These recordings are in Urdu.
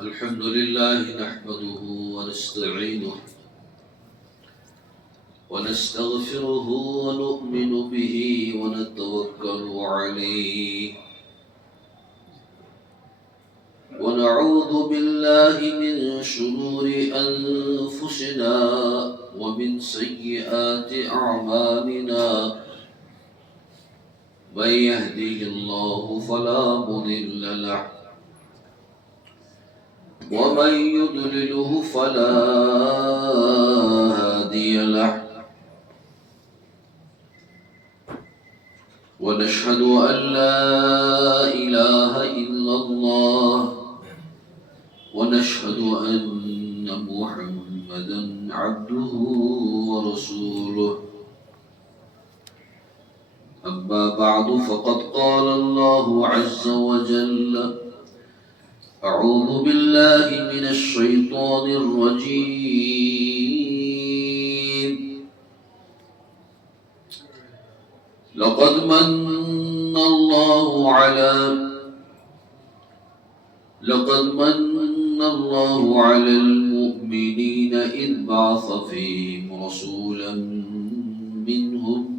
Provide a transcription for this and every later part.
الحمد لله نحمده ونستعينه ونستغفره ونؤمن به ونتوكل عليه ونعوذ بالله من شرور أنفسنا ومن سيئات أعمالنا من يهده الله فلا مضل له ومن يضلله فلا هادي له ونشهد أن لا إله إلا الله ونشهد أن محمدا عبده ورسوله أما بعد فقد قال الله عز وجل أعوذ بالله من الشيطان الرجيم لقد من الله على المؤمنين إذ بعث فيهم رسولا منهم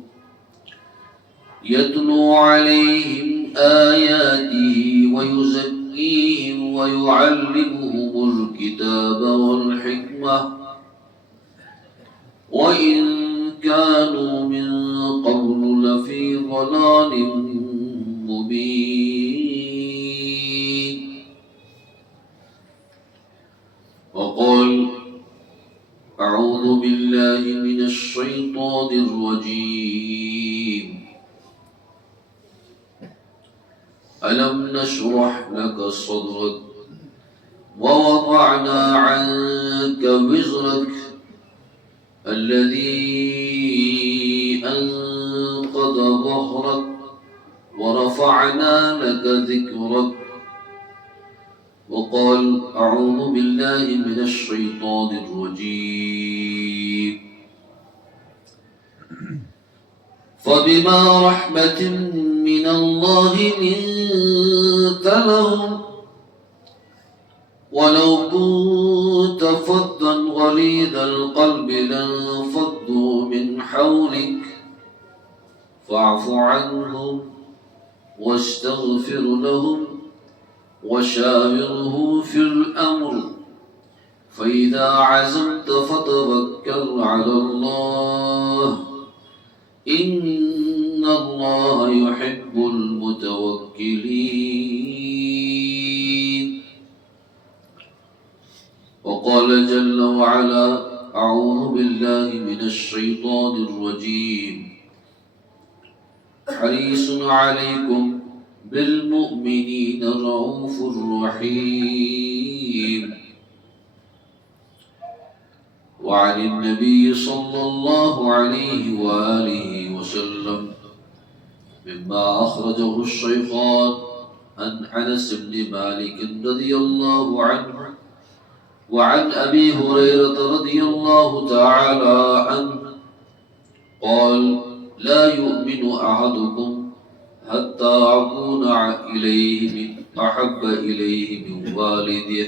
يتلو عليهم آياته ويزكيهم ويعلمهم الكتاب والحكمة وإن كانوا من قبل لفي ضلال مبين وقال أعوذ بالله من الشيطان الرجيم ألم نشرح لك صدرك ووضعنا عنك وزرك الذي أنقض ظهرك ورفعنا لك ذكرك وقال أعوذ بالله من الشيطان الرجيم فبما رحمة من الله لنت لهم ولو كنت فظا غليظ القلب لانفضوا من حولك فاعف عنهم واستغفر لهم وشاورهم في الأمر فإذا عزمت فتوكل على الله إن الله يحب المتوكلين وقال جل وعلا أعوذ بالله من الشيطان الرجيم حريص عليكم بالمؤمنين رؤوف رحيم وعن النبي صلى الله عليه وآله وسلم مما أخرجه الشيخان عن أنس بن مالك رضي الله عنه وعن أبي هريرة رضي الله تعالى عنه قال لا يؤمن أحدكم حتى أكون أحب إليه من والده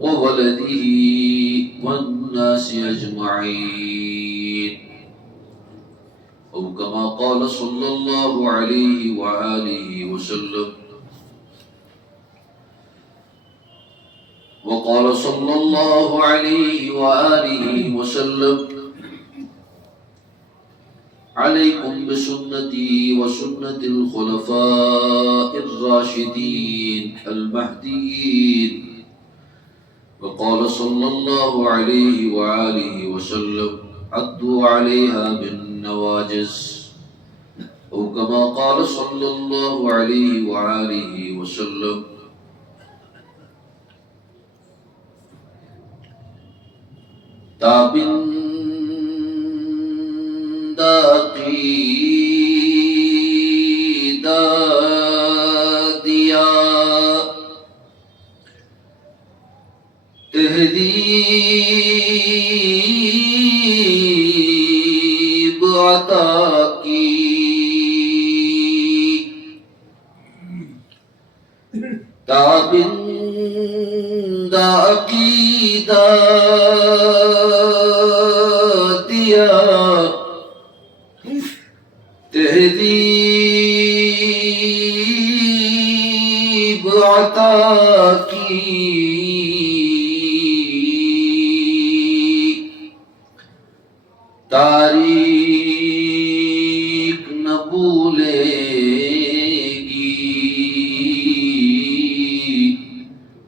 وولده والناس أجمعين أو كما قال صلى الله عليه وآله وسلم وقال صلى الله عليه وآله وسلم عليكم بسنتي وسنة الخلفاء الراشدين المهديين وقال صلى الله عليه وآله وسلم عضوا عليها بالنواجذ أو كما قال صلى الله عليه وآله وسلم دیا تہذیب عطا کی دیا تہذیب عطا کی تاریخ نہ بھولے گی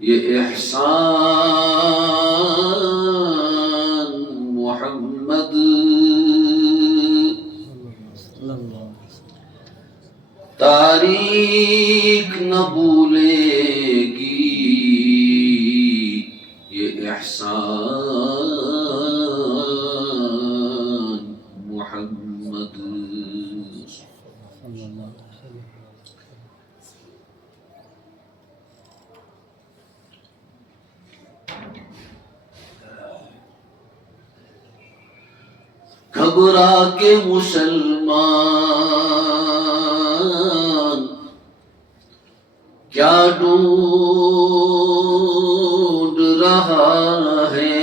یہ احسان محمد تاریخ نہ بھولے گی یہ احسان محمد گھبرا کے مسلمان کیا ڈھونڈ رہا ہے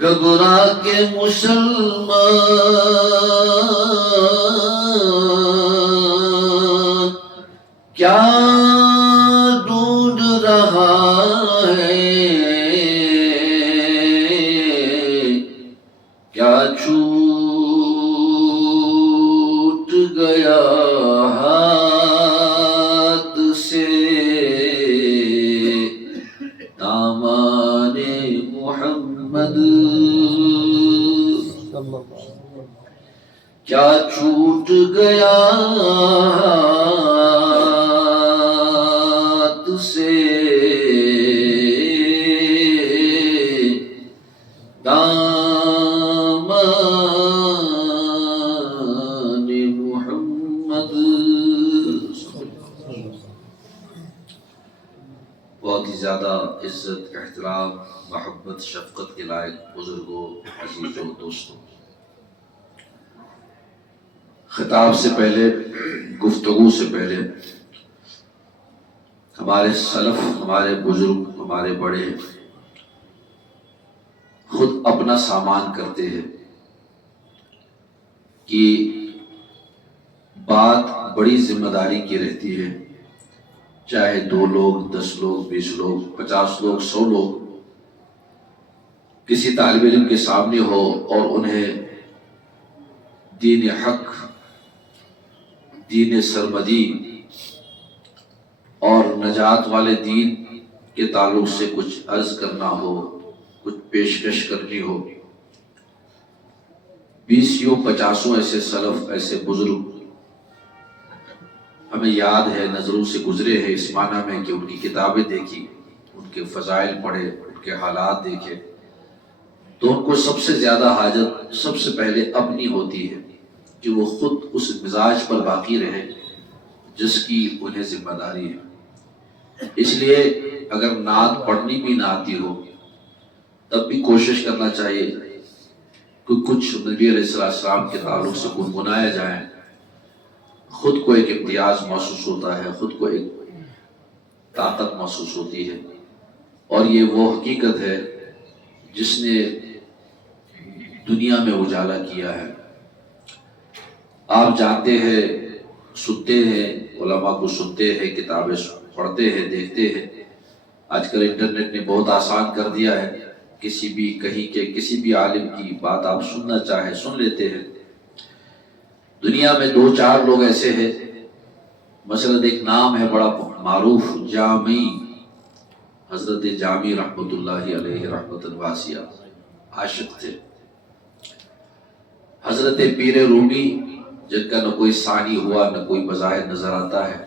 گھبرا کے مسلمان کیا ڈھونڈ رہا ہے کیا چھوٹ گیا ہاتھ سے دامان محمد کیا چھوٹ گیا ہاتھ سے بہت ہی زیادہ عزت احترام محبت شفقت کے لائق بزرگوں عزیزوں دوستوں خطاب سے پہلے گفتگو سے پہلے ہمارے سلف ہمارے بزرگ ہمارے بڑے خود اپنا سامان کرتے ہیں کہ بات بڑی ذمہ داری کی رہتی ہے چاہے 2 لوگ 10 لوگ 20 لوگ 50 لوگ 100 لوگ کسی طالب علم کے سامنے ہو اور انہیں دین حق دین سرمدی اور نجات والے دین کے تعلق سے کچھ عرض کرنا ہو کچھ پیشکش کرنی ہو 20-50 ایسے سلف ایسے بزرگ ہمیں یاد ہے نظروں سے گزرے ہیں اس معنی میں کہ ان کی کتابیں دیکھی ان کے فضائل پڑھے ان کے حالات دیکھے تو ان کو سب سے زیادہ حاجت سب سے پہلے اپنی ہوتی ہے کہ وہ خود اس مزاج پر باقی رہے جس کی انہیں ذمہ داری ہے اس لیے اگر نعت پڑھنی بھی نہ آتی ہو تب بھی کوشش کرنا چاہیے کہ کچھ نبی علیہ السلام کے تعلق سے گنگنایا جائیں خود کو ایک امتیاز محسوس ہوتا ہے خود کو ایک طاقت محسوس ہوتی ہے اور یہ وہ حقیقت ہے جس نے دنیا میں اجالا کیا ہے آپ جانتے ہیں سنتے ہیں علماء کو سنتے ہیں کتابیں پڑھتے ہیں دیکھتے ہیں آج کل انٹرنیٹ نے بہت آسان کر دیا ہے کسی بھی کہیں کے کسی بھی عالم کی بات آپ سننا چاہیں سن لیتے ہیں دنیا میں 2-4 لوگ ایسے ہیں مثلا ایک نام ہے بڑا معروف جامی حضرت جامی رحمت اللہ علیہ رحمت واسعہ عاشق تھے حضرت پیر رومی جن کا نہ کوئی ثانی ہوا نہ کوئی بظاہر نظر آتا ہے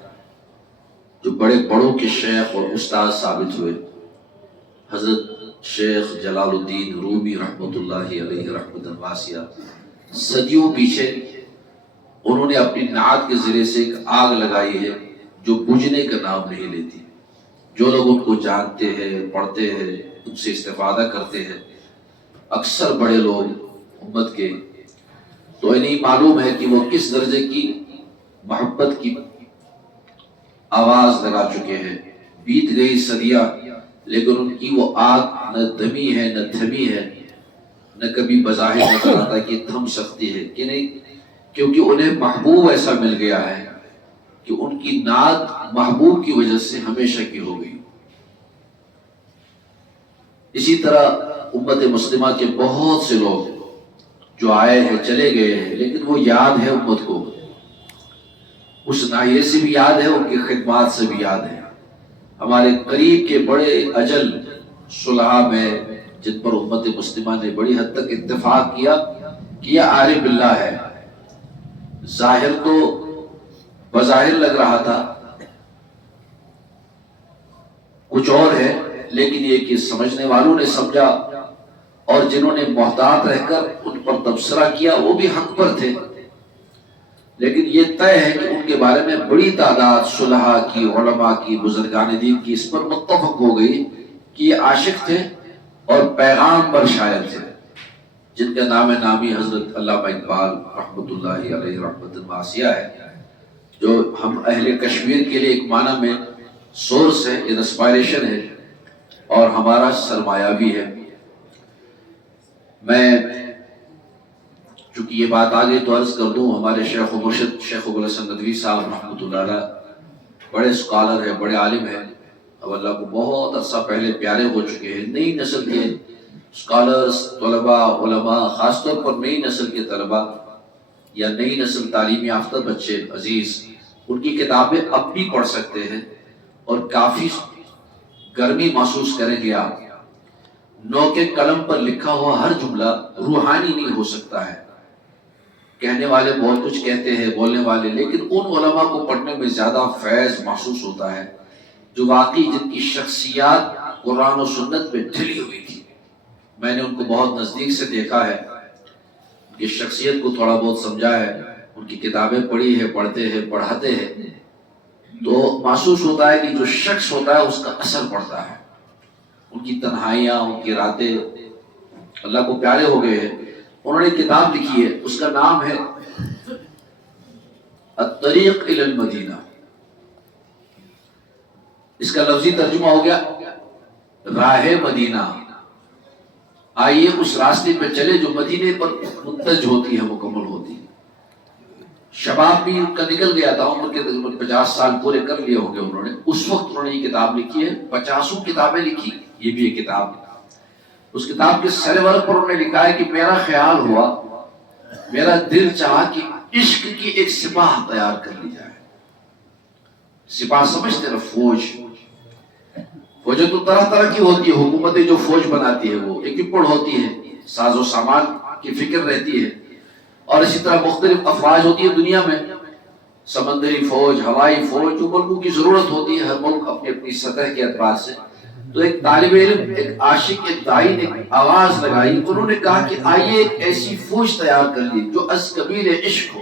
جو بڑے بڑوں کے شیخ اور استاد ثابت ہوئے حضرت شیخ جلال الدین رومی رحمت اللہ علیہ رحمت واسعہ صدیوں پیچھے انہوں نے اپنی نعت کے ذریعے سے ایک آگ لگائی ہے جو بجھنے کا نام نہیں لیتی جو لوگ ان کو جانتے ہیں پڑھتے ہیں ان سے استفادہ کرتے ہیں اکثر بڑے لوگ امت کے تو انہیں معلوم ہے کہ وہ کس درجے کی محبت کی آواز لگا چکے ہیں بیت گئی صدیاں، لیکن ان کی وہ آگ نہ دمی ہے نہ تھمی ہے، نہ کبھی بظاہر نظر آتا کہ تھم سکتی ہے کہ نہیں، کیونکہ انہیں محبوب ایسا مل گیا ہے کہ ان کی نعت محبوب کی وجہ سے ہمیشہ کی ہو گئی۔ اسی طرح امت مسلمہ کے بہت سے لوگ جو آئے ہیں چلے گئے ہیں، لیکن وہ یاد ہے امت کو، اس ناحیے سے بھی یاد ہے، ان کی خدمات سے بھی یاد ہے۔ ہمارے قریب کے بڑے اجل صلحاء میں جن پر امت مسلمہ نے بڑی حد تک اتفاق کیا کہ یہ عارف باللہ ہے، ظاہر تو بظاہر لگ رہا تھا کچھ اور ہے، لیکن یہ کہ سمجھنے والوں نے سمجھا، اور جنہوں نے محتاط رہ کر ان پر تبصرہ کیا وہ بھی حق پر تھے، لیکن یہ طے ہے کہ ان کے بارے میں بڑی تعداد صلحاء کی، علماء کی، بزرگان دین کی اس پر متفق ہو گئی کہ یہ عاشق تھے اور پیغام پر شاعر تھے، جن کا نام نامی حضرت علامہ اقبال رحمۃ اللہ علیہ رحمۃ واسعہ ہے، جو ہم اہل کشمیر کے لیے ایک معنی میں سورس ہے، انسپائریشن ہے اور ہمارا سرمایہ بھی ہے۔ میں چونکہ یہ بات آگے تو عرض کر دوں، ہمارے شیخ و مرشد شیخ ابو الحسن ندوی صاحب رحمۃ اللہ علیہ بڑے اسکالر ہیں، بڑے عالم ہیں، اب اللہ کو بہت عرصہ پہلے پیارے ہو چکے ہیں۔ نئی نسل کے اسکالرز، طلباء، علماء، خاص طور پر نئی نسل کے طلباء یا نئی نسل تعلیم یافتہ بچے عزیز، ان کی کتابیں اب بھی پڑھ سکتے ہیں اور کافی گرمی محسوس کریں گے آپ۔ نو کے قلم پر لکھا ہوا ہر جملہ روحانی نہیں ہو سکتا ہے، کہنے والے بہت کچھ کہتے ہیں بولنے والے، لیکن ان علماء کو پڑھنے میں زیادہ فیض محسوس ہوتا ہے جو واقعی جن کی شخصیات قرآن و سنت میں ڈھلی ہوئی تھی۔ میں نے ان کو بہت نزدیک سے دیکھا ہے، ان کی شخصیت کو تھوڑا بہت سمجھا ہے، ان کی کتابیں پڑھی ہے، پڑھتے ہیں، پڑھاتے ہیں، تو محسوس ہوتا ہے کہ جو شخص ہوتا ہے اس کا اثر پڑتا ہے۔ ان کی تنہائیاں، ان کی راتیں اللہ کو پیارے ہو گئے ہیں۔ انہوں نے کتاب لکھی ہے، اس کا نام ہے الطریق الی المدینہ، اس کا لفظی ترجمہ ہو گیا راہ مدینہ۔ آئیے اس راستے پہ چلے جو مدینے پر منتج ہوتی ہے، مکمل ہوتی ہے۔ شباب بھی ان کا نکل گیا تھا، عمر کے تقریباً 50 سال پورے کر لیے ہوں گے انہوں نے، اس وقت انہوں نے یہ کتاب لکھی ہے، 50 کتابیں لکھی، یہ بھی ایک کتاب۔ اس کتاب کے سر ورق پر انہوں نے لکھا ہے کہ میرا خیال ہوا، میرا دل چاہا کہ عشق کی ایک سپاہ تیار کر لی جائے۔ سپاہ سمجھتے نا، فوج، فوجیں تو طرح طرح کی ہوتی ہے، حکومتیں جو فوج بناتی ہے وہ ایکوپڈ ہوتی ہے، ساز و سامان کی فکر رہتی ہے، اور اسی طرح مختلف افواج ہوتی ہے دنیا میں، سمندری فوج، ہوائی فوج، جو ملکوں کی ضرورت ہوتی ہے، ہر ملک اپنی اپنی سطح کے اعتبار سے۔ تو ایک طالب علم، ایک عاشق، ایک داعی نے آواز لگائی، انہوں نے کہا کہ آئیے ایک ایسی فوج تیار کر لی جو از قبیل عشق ہو،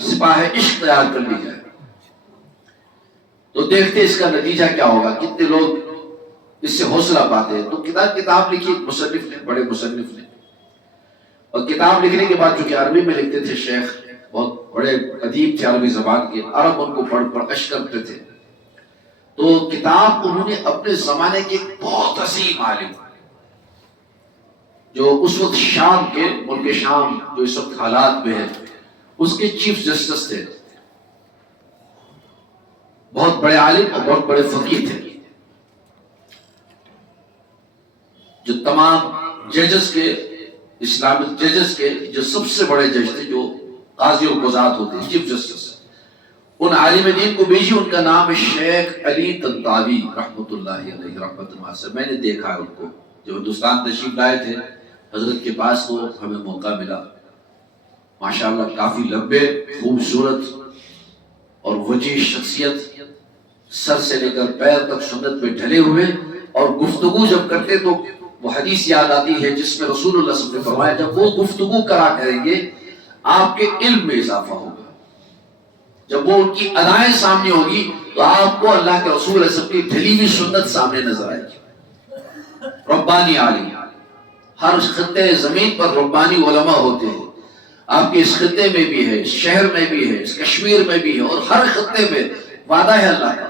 سپاہ عشق تیار کر لی جائے۔ تو دیکھتے اس کا نتیجہ کیا ہوگا، کتنے لوگ اس سے حوصلہ پاتے ہیں۔ تو کتاب لکھی مصنف نے، بڑے مصنف نے، اور کتاب لکھنے کے بعد چونکہ عربی میں لکھتے تھے شیخ، بہت بڑے ادیب تھے عربی زبان کے، عرب ان کو پڑھ پڑھ اشک کرتے تھے، تو کتاب انہوں نے اپنے زمانے کے بہت عظیم عالم، جو اس وقت شام کے، ملک شام جو اس وقت حالات میں ہے، اس کے چیف جسٹس تھے، بہت بڑے عالم اور بہت بڑے فقیہ تھے، جو تمام ججز کے، اسلامک ججز کے جو سب سے بڑے جج تھے، جو قاضی القضات ہوتے ہیں، چیف جسٹس، ان عالم دین کو بھیجی، ان کا نام ہے شیخ علی طنطاوی رحمۃ اللہ علیہ رحمۃ اللہ سے۔ میں نے دیکھا ہے ان کو، جو ہندوستان تشریف لائے تھے حضرت کے پاس، تو ہمیں موقع ملا، ماشاءاللہ کافی لمبے، خوبصورت اور وجیح شخصیت، سر سے لے کر پیر تک سنت پہ ڈھلے ہوئے، اور گفتگو جب کرتے تو وہ حدیث یاد آتی ہے جس میں رسول اللہ صلی اللہ علیہ وسلم نے فرمایا جب وہ گفتگو کرا کریں گے آپ کے علم میں اضافہ ہوگا، جب وہ ان کی ادائیں سامنے ہوگی تو آپ کو اللہ کے رسول علیہ وسلم کی ڈھلی ہوئی سنت سامنے نظر آئے گی۔ ربانی عالم، ہر خطے زمین پر ربانی علماء ہوتے ہیں، آپ کے اس خطے میں بھی ہے، اس شہر میں بھی ہے، اس کشمیر میں بھی ہے، اور ہر خطے میں وعدہ ہے اللہ کا،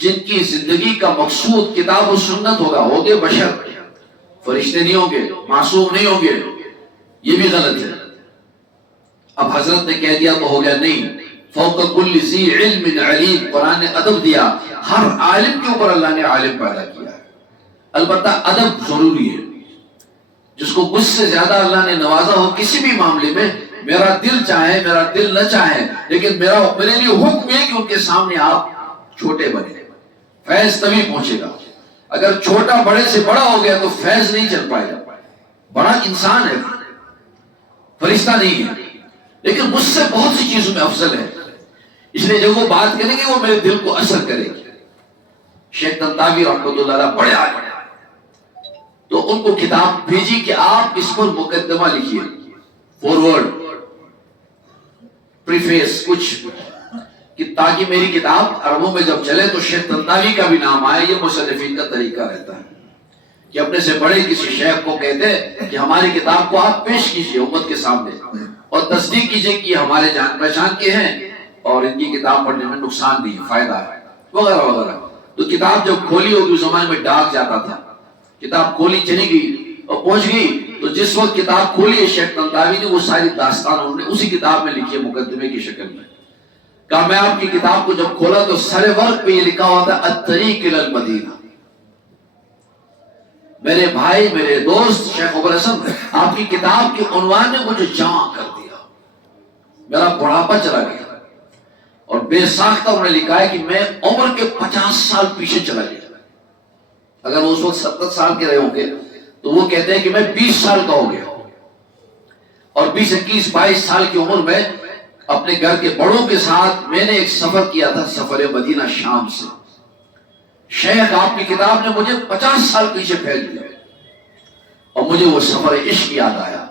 جن کی زندگی کا مقصود کتاب و سنت ہوگے بشر، فرشتے نہیں ہوں گے، معصوم نہیں ہوں گے، یہ بھی غلط ہے۔ اب حضرت نے کہہ دیا تو ہو گیا، نہیں، فوق کل ذی علم علیم، قرآن نے ادب دیا، ہر عالم کے اوپر اللہ نے عالم پیدا کیا ہے، البتہ ادب ضروری ہے۔ جس کو مجھ سے زیادہ اللہ نے نوازا ہو کسی بھی معاملے میں، میرا دل چاہے میرا دل نہ چاہے، لیکن میرے لیے حکم ہے کہ ان کے سامنے آپ چھوٹے بنے، فیض تبھی پہنچے گا۔ اگر چھوٹا بڑے سے بڑا ہو گیا تو فیض نہیں چل پائے گا۔ بڑا انسان ہے، فرشتہ نہیں ہے، لیکن مجھ سے بہت سی چیزوں میں افضل ہے، اس لیے جب وہ بات کریں گے وہ میرے دل کو اثر کرے گی۔ شیخ طنطاوی رحمۃ اللہ علیہ بڑے آگے، تو ان کو کتاب بھیجی کہ آپ اس پر مقدمہ لکھیے، فورورڈ، پریفیس، کچھ، کہ تاکہ میری کتاب عربوں میں جب چلے تو شیخ طنطاوی کا بھی نام آئے۔ یہ مصنفین کا طریقہ رہتا ہے کہ اپنے سے بڑے کسی شیخ کو کہتے کہ ہماری کتاب کو آپ پیش کیجئے امت کے سامنے اور تصدیق کیجئے کہ ہمارے جان پہچان کے ہیں اور ان کی کتاب پڑھنے میں نقصان نہیں ہے، فائدہ ہے، وغیرہ وغیرہ۔ تو کتاب جب کھولی ہوگی، اس زمانے میں ڈاک جاتا تھا، کتاب کھولی چلی گئی اور پہنچ گئی، تو جس وقت کتاب کھولی ہے شیخ طنطاوی نے وہ ساری داستان انہوں نے اسی کتاب میں لکھی ہے، مقدمے کی شکل میں۔ کہا میں آپ کی کتاب کو جب کھولا تو سر ورق پہ یہ لکھا ہوا تھا الطریق الی المدینہ۔ میرے بھائی، میرے دوست شیخ ابو الحسن، آپ کی کتاب کے عنوان نے مجھے جمع کر دیا، میرا بڑھاپا چلا گیا، اور بے ساختہ انہوں نے لکھا ہے کہ میں عمر کے 50 سال پیچھے چلا گیا۔ اگر وہ اس وقت 70 سال کے رہے ہوں گے تو وہ کہتے ہیں کہ میں 20 سال کا ہو گیا، اور 20، 21، 22 سال کی عمر میں اپنے گھر کے بڑوں کے ساتھ میں نے ایک سفر کیا تھا، سفر مدینہ شام سے۔ شیخ آپ کی کتاب نے مجھے 50 سال پیچھے پھیل دیا، اور مجھے وہ سفر عشق یاد آیا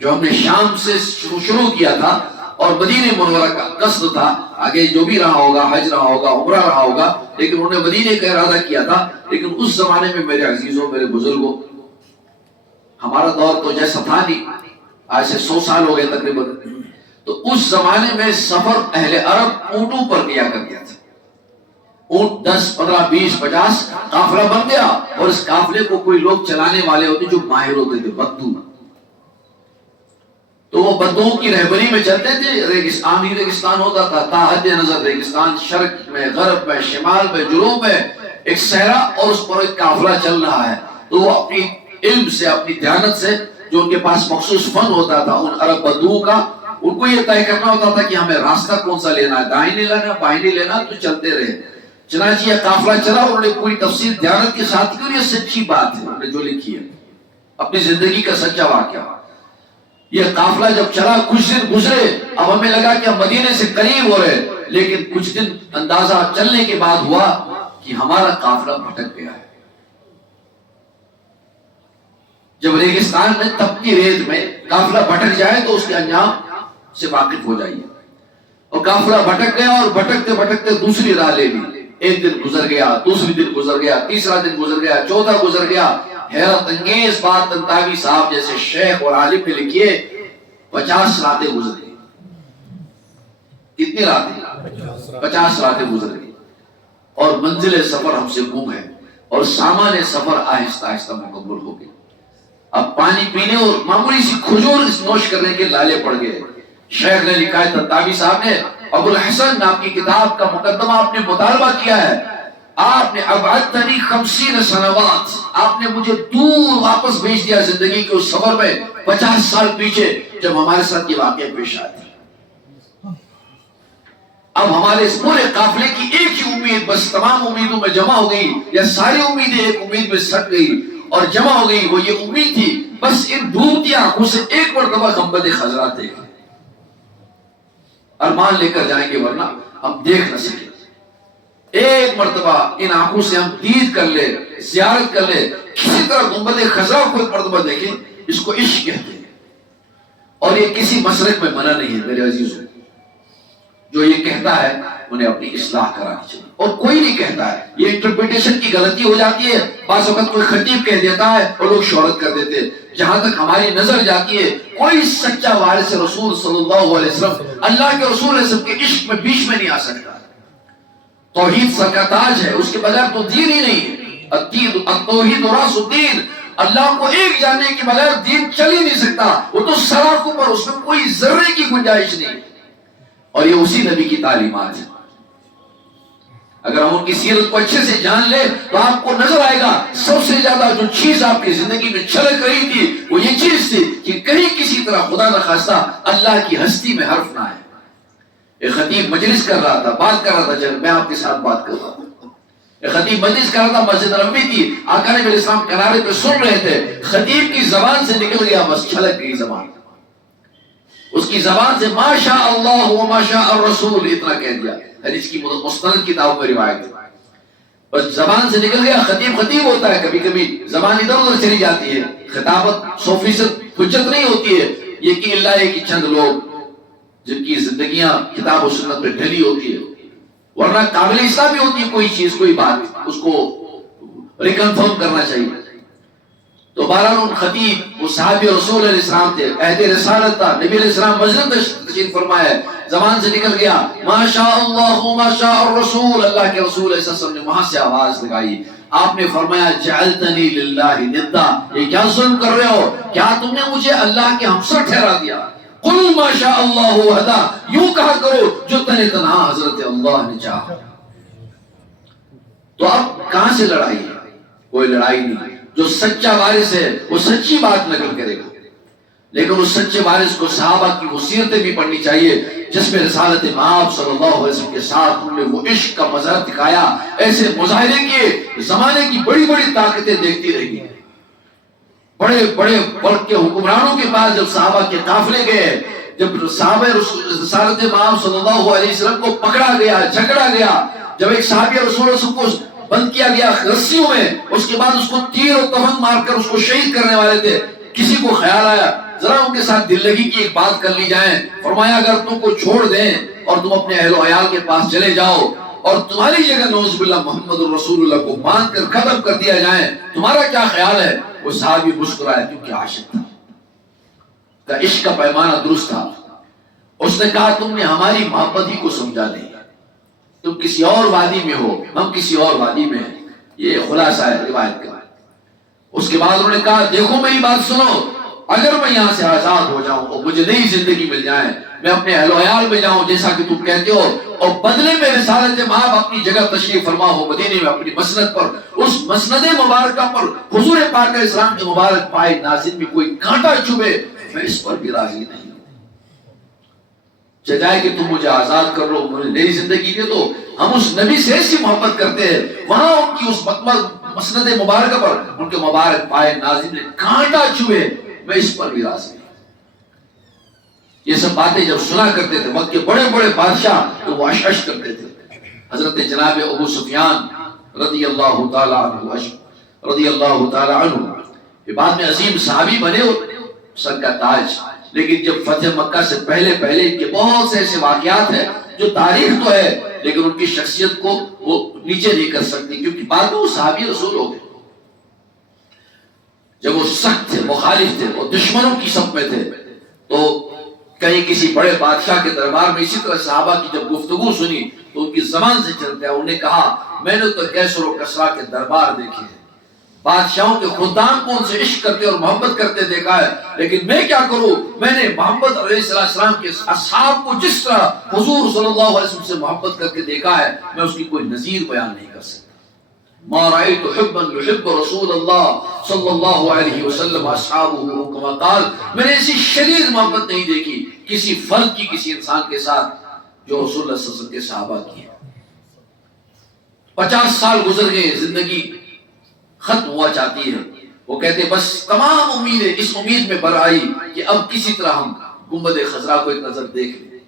جو ہم نے شام سے شروع کیا تھا، اور مدینہ منورہ کا قصد تھا، آگے جو بھی رہا ہوگا، حج رہا ہوگا، عمرہ رہا ہوگا، لیکن انہوں نے مدینہ کا ارادہ کیا تھا۔ لیکن اس زمانے میں میرے عزیزوں، میرے بزرگوں، ہمارا دور تو جیسا تھا نہیں، آج سے 100 سال ہو گئے تقریباً، تو اس زمانے میں سفر اہل عرب اونٹوں پر کیا کرتے تھے۔ اونٹ 10، 15، 20، 50 قافلہ بن گیا، اور اس قافلے کو کوئی لوگ چلانے والے ہوتے جو ماہر ہوتے تھے، بدو، تو وہ بدوؤں کی رہبری میں چلتے تھے۔ ریگستان ہی ریگستان ہوتا تھا، تا حد نظر ریگستان، شرق میں، غرب میں، شمال میں، جنوب میں ایک صحرا، اور اس پر ایک قافلہ چل رہا ہے۔ تو وہ اپنی علم سے، اپنی دیانت سے، جو ان کے پاس مخصوص فن ہوتا تھا ان عرب بدوؤں کا، ان کو یہ طے کرنا ہوتا تھا کہ ہمیں راستہ کون سا لینا ہے، دائیں نہیں لینا، بائیں نہیں لینا، تو چلتے رہے۔ چنانچہ یہ قافلہ چلا، انہوں نے پوری تفصیل دیانت کے ساتھ کی، اور یہ سچی بات ہے انہوں نے جو لکھی ہے، اپنی زندگی کا سچا واقعہ۔ یہ قافلہ جب چلا، کچھ دن گزرے، اب ہمیں لگا کہ ہم مدینے سے قریب ہو رہے، لیکن کچھ دن اندازہ چلنے کے بعد ہوا کہ ہمارا قافلہ بھٹک گیا ہے۔ جب ریگستان میں، تپتی ریت میں قافلہ بھٹک جائے تو اس کے انجام سے واقف ہو جائیے۔ اور قافلہ بھٹک گیا، اور بھٹکتے بھٹکتے دوسری راہ لے لی۔ ایک دن گزر گیا، دوسری دن گزر گیا، تیسرا دن گزر گیا، چوتھا گزر گیا۔ حیرت انگیز بات طنطاوی صاحب جیسے شیخ اور عالم نے لکھی ہے، 50 راتیں گزر گئی۔ کتنی راتیں؟ 50 راتیں گزر گئی، اور منزل سفر ہم سے گم ہے، اور سامان سفر آہستہ آہستہ مکمل ہو گئی۔ اب پانی پینے اور معمولی سی کھجور نوش کرنے کے لالے پڑ گئے۔ شیخ نے لکھا ہے، طنطاوی صاحب نے، ابو الحسن آپ کی کتاب کا مقدمہ آپ نے مطالبہ کیا ہے، آپ نے ابعدتنی 50 سنوات، آپ نے مجھے دور واپس بھیج دیا زندگی کے اس سفر میں 50 سال پیچھے، جب ہمارے ساتھ یہ واقعہ پیش آیا تھا۔ اب ہمارے اس پورے قافلے کی ایک ہی امید، بس تمام امیدوں میں جمع ہو گئی، یا ساری امیدیں ایک امید میں سٹ گئی اور جمع ہو گئی، وہ یہ امید تھی بس ان ڈوبتی آنکھوں سے ایک مرتبہ گنبد خضرا دیکھیں، ارمان لے کر جائیں گے ورنہ ہم دیکھ نہ سکیں۔ ایک مرتبہ ان آنکھوں سے ہم دید کر لے، زیارت کر لے، کسی طرح گنبد خضرا کو ایک مرتبہ دیکھیں، اس کو عشق کہتے ہیں۔ اور یہ کسی مسلک میں منع نہیں ہے میرے عزیزوں، جو یہ کہتا ہے انہیں اپنی اصلاح کرانی چاہیے، اور کوئی نہیں کہتا ہے، یہ انٹرپریٹیشن کی غلطی ہو جاتی ہے، بعض وقت کوئی خطیب کہہ دیتا ہے اور لوگ شہرت کر دیتے ہیں۔ جہاں تک ہماری نظر جاتی ہے، کوئی سچا وارث رسول صلی اللہ علیہ وسلم، اللہ کے رسول علیہ وسلم کے عشق میں بیچ میں نہیں آ سکتا۔ توحید سر کا تاج ہے، اس کے بغیر تو دین ہی نہیں ہے۔ التوحید راس الدین، اللہ کو ایک جاننے کے بغیر دین چل ہی نہیں سکتا، وہ تو سراخوں پر، اس میں کوئی ذرے کی گنجائش نہیں۔ اور یہ اسی نبی کی تعلیمات ہے۔ اگر ہم ان کی سیرت کو اچھے سے جان لیں تو آپ کو نظر آئے گا سب سے زیادہ جو چیز آپ کی زندگی میں چھلک رہی تھی وہ یہ چیز تھی کہ کہیں کسی طرح خدا نخواستہ اللہ کی ہستی میں حرف نہ آئے۔ ایک خطیب مجلس کر رہا تھا، بات کر رہا تھا، چل میں آپ کے ساتھ بات کر رہا تھا۔ ایک خطیب مجلس کر رہا تھا، مسجد نبوی تھی، آقا نبی علیہ السلام کنارے پہ سن رہے تھے، خطیب کی زبان سے نکل گیا، بس چھلک گئی زبان، اس کی زبان سے ما شاء اللہ و ما شاء الرسول اتنا کہہ دیا۔ حدیث کی مستند کتابوں میں روایت ہے، بس زبان سے نکل گیا۔ خطیب ہوتا ہے، کبھی کبھی زبان ادھر ادھر چلی جاتی ہے، خطابت 100% حجت نہیں ہوتی ہے، یہ کہ اللہ ہے کہ چند لوگ جن کی زندگیاں کتاب و سنت پہ ڈھلی ہوتی ہے، ورنہ قابل اصلاح بھی ہوتی ہے کوئی چیز، کوئی بات، اس کو ریکنفرم کرنا چاہیے۔ تو بہرحال ان خطیب وہ صحابی رسول علیہ السلام تھے، عہد رسالت تھا، نبی علیہ السلام مسجد تشریف فرمایا، زبان سے نکل گیا ما شاء اللہ ما شاء الرسول، اللہ کے رسول علیہ السلام نے وہاں سے آواز لگائی، آپ نے فرمایا جعلتنی للہ ندا، یہ کیا ظلم کر رہے ہو، کیا تم نے مجھے اللہ کے ہمسر ٹھہرا دیا؟ قل ما شاء اللہ وحدہ، یوں کہا کرو جو تنے تنہا حضرت اللہ نے چاہا۔ تو اب کہاں سے لڑائی ہے؟ کوئی لڑائی نہیں۔ جو سچا وارث ہے وہ سچی بات نقل کرے گا، لیکن اس سچے وارث کو صحابہ کی وہ سیرتیں بھی پڑھنی چاہیے جس میں رسالت مآب صلی اللہ علیہ وسلم کے ساتھ انہوں نے وہ عشق کا مظہر دکھایا، ایسے مظاہرے کے زمانے کی بڑی بڑی طاقتیں دیکھتی رہی ہیں۔ بڑے بڑے ملک کے حکمرانوں کے پاس جب صحابہ کے قافلے گئے، جب صحابہ رسالت مآب صلی اللہ علیہ وسلم کو پکڑا گیا، جھگڑا گیا، جب ایک صحابی رسول اللہ کو بند کیا گیا رسیوں میں، اس کے بعد اس کو تیر و تفنگ مار کر اس کو شہید کرنے والے تھے، کسی کو خیال آیا ذرا ان کے ساتھ دل لگی کی ایک بات کر لی جائے، فرمایا اگر تم کو چھوڑ دیں اور تم اپنے اہل و عیال کے پاس چلے جاؤ اور تمہاری جگہ نعوذ باللہ محمد الرسول اللہ کو باندھ کر ختم کر دیا جائے، تمہارا کیا خیال ہے؟ وہ صحابی مسکرایا کیونکہ عاشق تھا، کا عشق کا پیمانہ درست تھا۔ اس نے کہا تم نے ہماری محبت ہی کو سمجھا نہیں، تم کسی اور وادی میں ہو، ہم کسی اور وادی میں ہیں، یہ خلاصہ ہے روایت کا۔ اس کے بعد انہوں نے کہا دیکھو میری بات سنو، اگر میں یہاں سے آزاد ہو جاؤں اور مجھے نئی زندگی مل جائے، میں اپنے اہل و عیال میں جاؤں جیسا کہ تم کہتے ہو، اور بدلے میں رسالت مآب اپنی جگہ تشریف فرما ہو مدینے میں اپنی مسند پر، اس مسند مبارکہ پر حضور پاک علیہ السلام کے مبارک پائے نازل میں کوئی کانٹا چبھے، میں اس پر بھی راضی نہیں ہوں۔ چاہے کہ تم مجھے آزاد کر لو، مجھے نئی زندگی دے دو، ہم اس نبی سے ایسی محبت کرتے ہیں، وہاں ان کی اس مسند مبارکہ پر ان کے مبارک پائے نازل میں کانٹا چبھے، میں اس پر بھی راضی نہیں۔ یہ سب باتیں جب سنا کرتے تھے وقت کے بڑے بڑے بادشاہ تو وہ اشعش کرتے تھے۔ حضرت جناب ابو سفیان رضی اللہ تعالیٰ عنہ، رضی اللہ تعالیٰ عنہ، یہ بعد میں عظیم صحابی بنے، سر کا تاج، لیکن جب فتح مکہ سے پہلے ان کے بہت سے ایسے واقعات ہیں جو تاریخ تو ہے لیکن ان کی شخصیت کو وہ نیچے نہیں کر سکتی، کیونکہ بعد میں وہ صحابی رسول ہو گئے۔ جب وہ سخت تھے، مخالف تھے، وہ دشمنوں کی صف میں تھے، تو کہیں کسی بڑے بادشاہ کے دربار میں اسی طرح صحابہ کی جب گفتگو سنی تو ان کی زبان سے چلتا ہے، انہوں نے کہا میں نے تو کیسر و کسریٰ کے دربار دیکھے ہیں، بادشاہوں کے خدام کو ان سے عشق کرتے اور محبت کرتے دیکھا ہے، لیکن میں کیا کروں، میں نے محمد علیہ السلام کے اصحاب کو جس طرح حضور صلی اللہ علیہ وسلم سے محبت کر کے دیکھا ہے، میں اس کی کوئی نظیر بیان نہیں کر سکتا۔ ما رأيت حبا يحب رسول اللہ صلی اللہ علیہ وسلم اصحابہ کما قال، میں نے ایسی شدید محبت نہیں دیکھی کسی فرد کی کسی انسان کے ساتھ جو رسول اللہ صلی اللہ علیہ وسلم کے صحابہ کی ہے۔ 50 سال گزر گئے، زندگی ختم ہوا چاہتی ہے، وہ کہتے بس تمام امیدیں اس امید میں بر آئی کہ اب کسی طرح ہم گنبد خضرا کو ایک نظر دیکھ لیں۔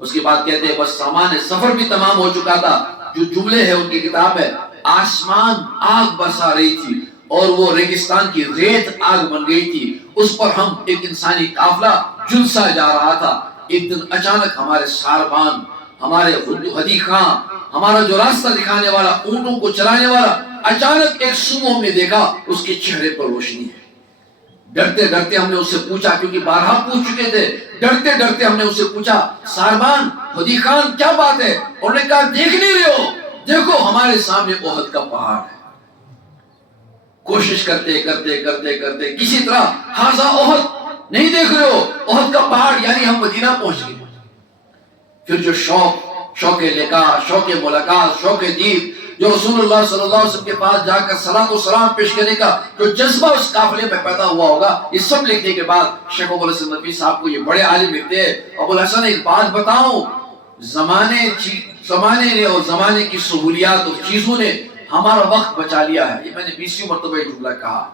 اس کے بعد کہتے بس سامان سفر بھی تمام ہو چکا تھا، جو جملے ہیں ان کی کتاب ہے، آسمان آگ برسا رہی تھی اور وہ ریگستان کی ریت آگ بن گئی تھی، اس پر ہم ایک انسانی قافلہ جلسا جا رہا تھا۔ ایک دن اچانک ہمارے ساربان، ہمارے ہدی خاں، ہمارا جو راستہ دکھانے والا، اونٹوں کو چلانے والا، اچانک ایک صبح ہم نے دیکھا اس کے چہرے پر روشنی ہے۔ ڈرتے ڈرتے ہم نے اس سے پوچھا، کیونکہ بارہا پوچھ چکے تھے، ڈرتے ڈرتے ہم نے اس سے پوچھا ساربان، ہدی خان کیا بات ہے؟ انہوں نے کہا دیکھ نہیں رہے ہو دیکھو ہمارے سامنے احد کا پہاڑ ہے، کوشش کرتے کرتے کرتے کرتے کسی طرح ہاذا احد نہیں دیکھ رہے ہو، احد کا پہاڑ یعنی ہم مدینہ پہنچ گئے. پھر جو شوق لقاء، شوق ملاقات، شوق دید، جو رسول اللہ صلی اللہ علیہ وسلم کے پاس جا کر صلاۃ و سلام پیش کرنے کا جو جذبہ اس قافلے میں پیدا ہوا ہوگا، یہ سب لکھنے کے بعد شیخ ابو الحسن ندوی صاحب کو یہ بڑے عالم لکھتے ہیں، ابو الحسن ایک بات بتاؤں، زمانے نے اور زمانے کی سہولیات اور چیزوں نے ہمارا وقت بچا لیا ہے. یہ میں نے 20 مرتبہ یہ جملہ کہا،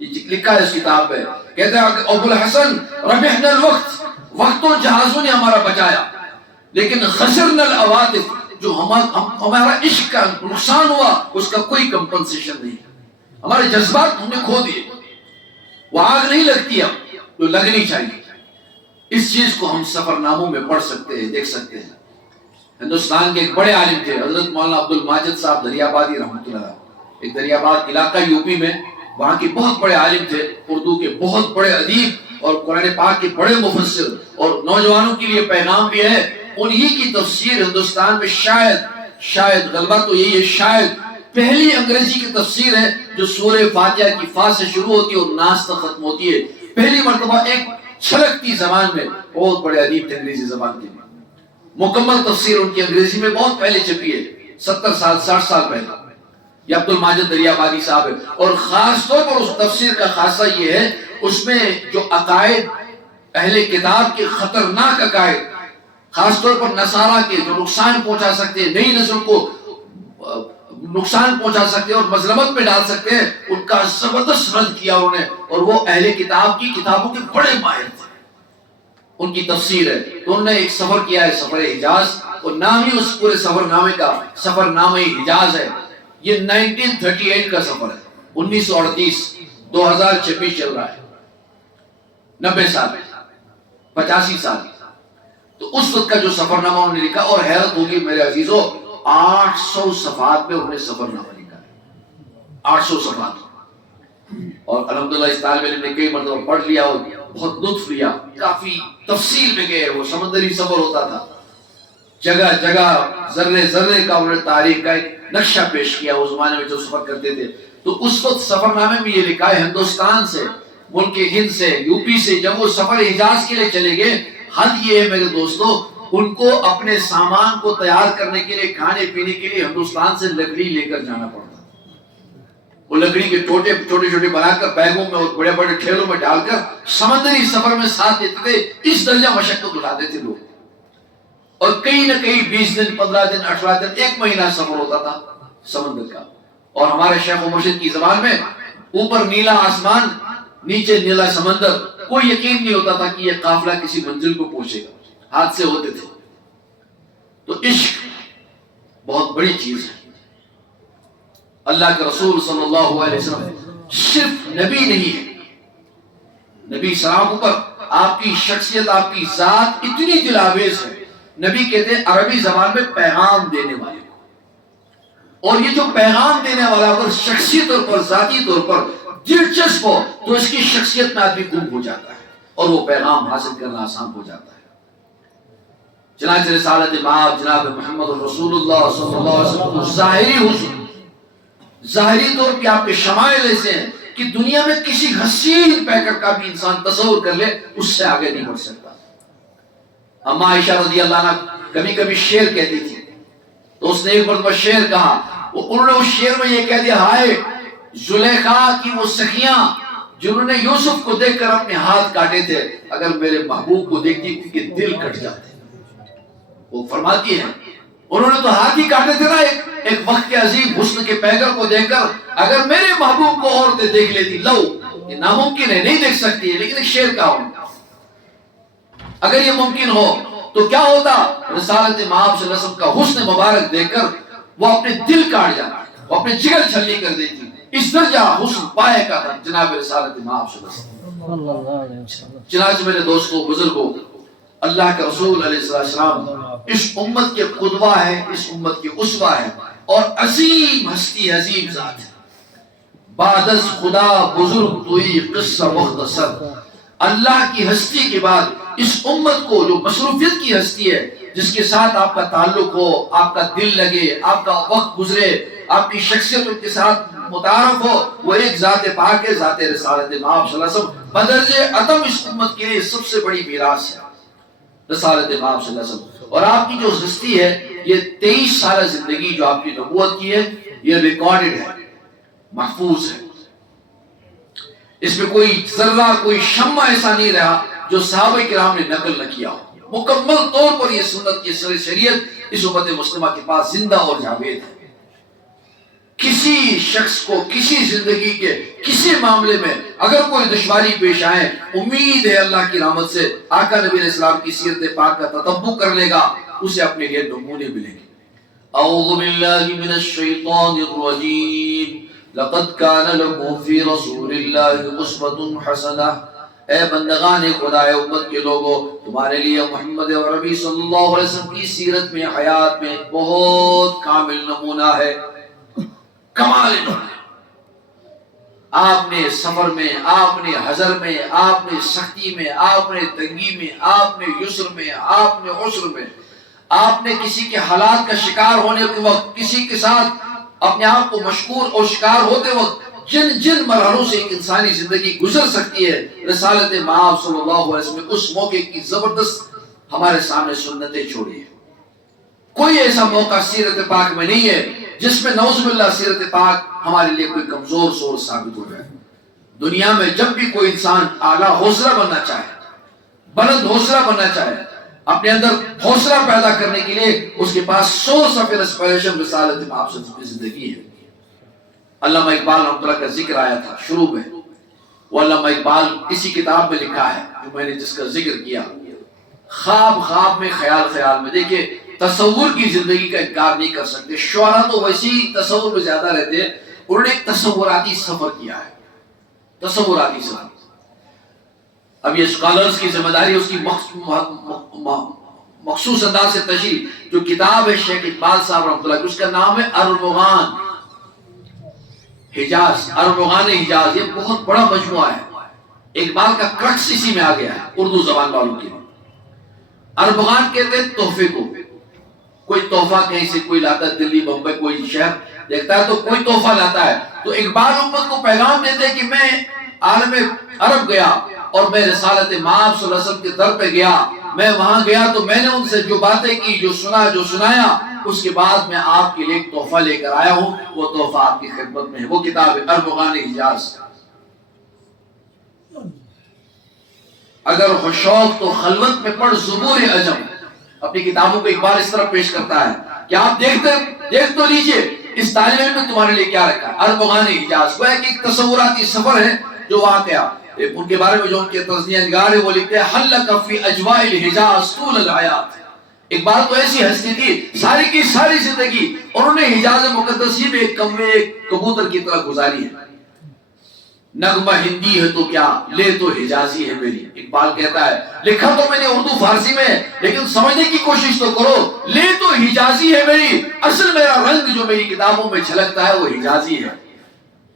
یہ لکھا ہے اس کتاب میں. کہتے ہیں ابو الحسن ربحنا الوقت، وقت و جہازوں نے ہمارا بچایا، لیکن خسرنا العواطف، جو ہمارا عشق کا نقصان ہوا اس کا کوئی کمپنسیشن نہیں. ہمارے جذبات ہم نے کھو دیے، وہ آگ نہیں لگتی اب جو لگنی چاہیے. اس چیز کو ہم سفر ناموں میں پڑھ سکتے ہیں، دیکھ سکتے ہیں. ہندوستان کے ایک بڑے عالم تھے حضرت مولانا عبد الماجد صاحب دریابادی رحمۃ اللہ علیہ، ایک دریاباد علاقہ یوپی میں، وہاں کے بہت بڑے عالم تھے، اردو کے بہت بڑے ادیب اور قرآن پاک کے بڑے مفسر، اور نوجوانوں کے لیے پیغام بھی ہے. انہی کی تفسیر ہندوستان میں شاید غلبہ تو یہی ہے، شاید پہلی انگریزی کی تفسیر ہے جو سورہ فاتحہ کی فا سے شروع ہوتی ہے اور ناس تک ختم ہوتی ہے. پہلی مرتبہ ایک چھلکتی زبان میں، بہت بڑے ادیب تھے انگریزی زبان کے، مکمل تفسیر ان کی انگریزی میں بہت پہلے چھپی ہے، 70 سال 60 سال پہلے. یہ عبد الماجد دریابادی صاحب ہے. اور خاص طور پر اس تفسیر کا خاصہ یہ ہے، اس میں جو عقائد اہل کتاب کے خطرناک عقائد، خاص طور پر نصارہ کے جو نقصان پہنچا سکتے ہیں، نئی نسل کو نقصان پہنچا سکتے ہیں اور مظلمت پہ ڈال سکتے ہیں، ان کا زبردست رد کیا انہوں نے. اور وہ اہل کتاب کی کتابوں کے بڑے ماہر تھے، ان کی تفسیر ہے. تو انہوں نے ایک سفر کیا ہے، سفر حجاز، اور نام ہی اس پورے سفر نامے کا سفر نامہ حجاز ہے. یہ 1938 کا سفر ہے، 1938، 2026 چل رہا ہے، 90 سال 85 سال. تو اس وقت کا جو سفر نامہ انہوں نے لکھا، اور حیرت ہوگی میرے عزیزو، 800 صفحات میں انہوں نے سفر نامہ لکھا ہے، 800 صفحات. اور الحمدللہ اس طالب علم نے کئی مرتبہ پڑھ لیا اور بہت لطف لیا، کافی تفصیل میں گئے. وہ سمندری سفر ہوتا تھا، جگہ جگہ ذرے ذرے کا انہوں نے تاریخ کا ایک نقشہ پیش کیا اس زمانے میں جو سفر کرتے تھے. تو اس وقت سفر نامے میں یہ لکھا ہے، ہندوستان سے، ملک ہند سے، یوپی سے جب وہ سفر حجاز کے لیے چلے گئے، حد یہ ہے میرے دوستو، ان کو اپنے سامان کو تیار کرنے کے لیے، کھانے پینے کے لیے ہندوستان سے لکڑی لے کر جانا پڑتا. وہ لکڑی کے چھوٹے چھوٹے بنا کر بیگوں میں اور بڑے بڑے ٹھیلوں میں ڈال کر سمندری سفر میں ساتھ دیتے تھے. اس درجہ مشقت اٹھاتے تھے لوگ. اور کئی نہ کئی 20 دن 15 دن 18 دن 1 مہینہ سفر ہوتا تھا سمندر کا. اور ہمارے شیخ و مرشد کی زبان میں، اوپر نیلا آسمان نیچے نیلا سمندر، کوئی یقین نہیں ہوتا تھا کہ یہ قافلہ کسی منزل کو پہنچے گا. حادثے ہوتے تھے. تو عشق بہت بڑی چیز ہے. اللہ کے رسول صلی اللہ علیہ وسلم صرف نبی نہیں ہے، نبی سلام پر آپ کی شخصیت، آپ کی ذات اتنی دلاویز ہے. نبی کہتے ہیں عربی زبان میں پیغام دینے والے. اور یہ جو پیغام دینے والا اگر شخصی طور پر، ذاتی طور پر دلچسپ ہو تو اس کی شخصیت میں آدمی گم ہو جاتا ہے اور وہ پیغام حاصل کرنا آسان ہو جاتا ہے. چنانچہ رسالت مآب جناب محمد رسول اللہ صلی اللہ علیہ وسلم کو ظاہری حسن، ظاہری طور پہ آپ کے شمائل ایسے ہیں کہ دنیا میں کسی حسین پیکر کا بھی انسان تصور کر لے اس سے آگے نہیں بڑھ سکتا. اما عائشہ رضی اللہ عنہ کبھی کبھی شعر کہتی تھی، تو اس نے ایک مرتبہ شعر کہا، انہوں نے اس شعر میں یہ کہہ دیا، ہائے زلیخا کی وہ سخیاں جنہوں نے یوسف کو دیکھ کر اپنے ہاتھ کاٹے تھے، اگر میرے محبوب کو دیکھتی ان کے دل کٹ جاتے. وہ فرماتی ہیں انہوں نے تو ہاتھ ہی کاٹے تھے نا ایک وقت کے عظیم حسن کے پیکر کو دیکھ کر، اگر میرے محبوب کو عورتیں دیکھ لیتی، لو یہ ناممکن ہے، نہیں دیکھ سکتی ہے، لیکن ایک شعر کا ہوں، اگر یہ ممکن ہو تو کیا ہوتا؟ رسالت مآب صلی اللہ علیہ وسلم کا حسن مبارک دیکھ کر وہ اپنے دل کاٹ جاتی، وہ اپنے جگر چھلنی کر دیتی. اس درجہ حسن پائے کا تھا جناب رسالت مآب صلی اللہ علیہ وسلم. چنانچہ میرے دوستوں، بزرگوں، اللہ کے رسول علیہ السلام اس امت کے قدوہ ہے، اس امت کے اسوہ ہے، اور عظیم ہستی، عظیم ذات ہے. بعد از خدا بزرگ توئی قصہ مختصر. اللہ کی ہستی کے بعد اس امت کو جو مصروفیت کی ہستی ہے، جس کے ساتھ آپ کا تعلق ہو، آپ کا دل لگے، آپ کا وقت گزرے، آپ کی شخصیت ان کے ساتھ متعارف ہو، وہ ایک ذات پاک ہے، ذات رسالت مآب صلی اللہ علیہ وسلم۔ بدرجہ عدم اس امت کے لیے سب سے بڑی میراث ہے رسالت مآب صلی اللہ علیہ وسلم۔ اور آپ کی جو ہستی ہے، یہ 23 سالہ زندگی جو آپ کی نبوت کی ہے، یہ ریکارڈڈ ہے، محفوظ ہے۔ اس میں کوئی ذرہ، کوئی شمع ایسا نہیں رہا جو صحابہ کرام نے نقل نہ کیا ہو۔ مکمل طور پر یہ سنت، یہ شریعت اس امت مسلمہ کے پاس زندہ اور جاوید ہے۔ کسی شخص کو کسی زندگی کے کسی معاملے میں اگر کوئی دشواری پیش آئے، امید ہے اللہ کی رحمت سے آقا نبی علیہ السلام کی سیرت پاک کا تتبع کر لے گا، اسے اپنے لیے نمونے ملیں گے۔ اعوذ باللہ من الشیطان الرجیم، لقد کان لکم فی رسول اللہ اسوۃ حسنہ۔ اے بندگان خدا، اے امت کے لوگوں، تمہارے لیے محمد عربی صلی اللہ علیہ وسلم کی سیرت میں، حیات میں بہت کامل نمونہ ہے، کمال نمونہ۔ آپ نے سفر میں، آپ نے حضر میں، آپ نے سختی میں، آپ نے تنگی میں، آپ نے یسر میں، آپ نے عسر میں، آپ نے کسی کے حالات کا شکار ہونے کے وقت، کسی کے ساتھ اپنے آپ کو مشکور اور شکار ہوتے وقت، جن مرحلوں سے ایک انسانی زندگی گزر سکتی ہے، رسالت مآب صلی اللہ علیہ وسلم نے اس موقع کی زبردست ہمارے سامنے سنتیں چھوڑی ہیں۔ کوئی ایسا موقع سیرت پاک میں نہیں ہے جس میں نعوذ باللہ سیرت پاک ہمارے لیے کوئی کمزور سور ثابت ہو جائے۔ دنیا میں جب بھی کوئی انسان اعلیٰ حوصلہ بننا چاہے، بلند حوصلہ بننا چاہے، اپنے اندر حوصلہ پیدا کرنے کے لیے اس کے پاس سورس آف انسپائریشن رسالت مآب صلی اللہ علیہ وسلم کی زندگی ہے۔ علامہ اقبال رحمۃ اللہ کا ذکر آیا تھا شروع میں، وہ علامہ اقبال اسی کتاب میں لکھا ہے جو میں نے جس کا ذکر کیا، خواب میں، خیال میں۔ دیکھیں، تصور کی زندگی کا انکار نہیں کر سکتے۔ شعراء تو ویسے ہی تصور میں زیادہ رہتے ہیں، انہوں نے ایک تصوراتی سفر کیا ہے، تصوراتی سفر۔ اب یہ اسکالرز کی ذمہ داری، اس کی مخصوص انداز سے تشریح، جو کتاب ہے شیخ اقبال صاحب رحمۃ اللہ کی، اس کا نام ہے ارمغان حجاز، ارمغان حجاز۔ یہ بہت بڑا مجموعہ ہے، اقبال کا کرکس اسی میں آ گیا ہے اردو زبان والوں کے لیے۔ ارمغان کہتے ہیں تحفے کو، کوئی تحفہ کہیں سے کوئی لاتا ہے، دلی بمبئی کوئی شہر دیکھتا ہے تو کوئی تحفہ لاتا ہے، تو اقبال امت کو پیغام دیتے کہ میں عالم عرب گیا اور میں رسالت مآب صلی اللہ علیہ وسلم کے در پہ گیا، میں وہاں گیا تو میں نے ان سے جو باتیں کی، جو سنا، جو سنایا، اس کے بعد میں آپ کے لیے ایک تحفہ لے کر آیا ہوں، وہ تحفہ آپ کی خدمت میں ہے۔ وہ کتاب ہے ارمغان حجاز۔ اگر ہو شوق تو خلوت میں پڑھ زبور عجم۔ اپنی کتابوں کو اقبال اس طرح پیش کرتا ہے کہ آپ دیکھ تو لیجئے اس طالب علم میں تمہارے لیے کیا رکھا ہے۔ ارمغان حجاز وہ ایک تصوراتی سفر ہے جو واقعہ ان کے بارے میں جو ان کے تزنیہ نگار ہے وہ لکھتے ہیں حلق فی اجواء الحجاز طول الحیات۔ اقبال تو ایسی ہستی تھی، ساری کی ساری زندگی انہوں نے حجاز مقدسی میں ایک کمرے ایک کبوتر کی طرح گزاری ہے۔ نغمہ ہندی ہے تو کیا، لے تو حجازی ہے میری۔ اقبال کہتا ہے لکھا تو میں نے اردو فارسی میں، لیکن سمجھنے کی کوشش تو کرو، لے تو حجازی ہے میری، اصل میرا رنگ جو میری کتابوں میں جھلکتا ہے وہ حجازی ہے۔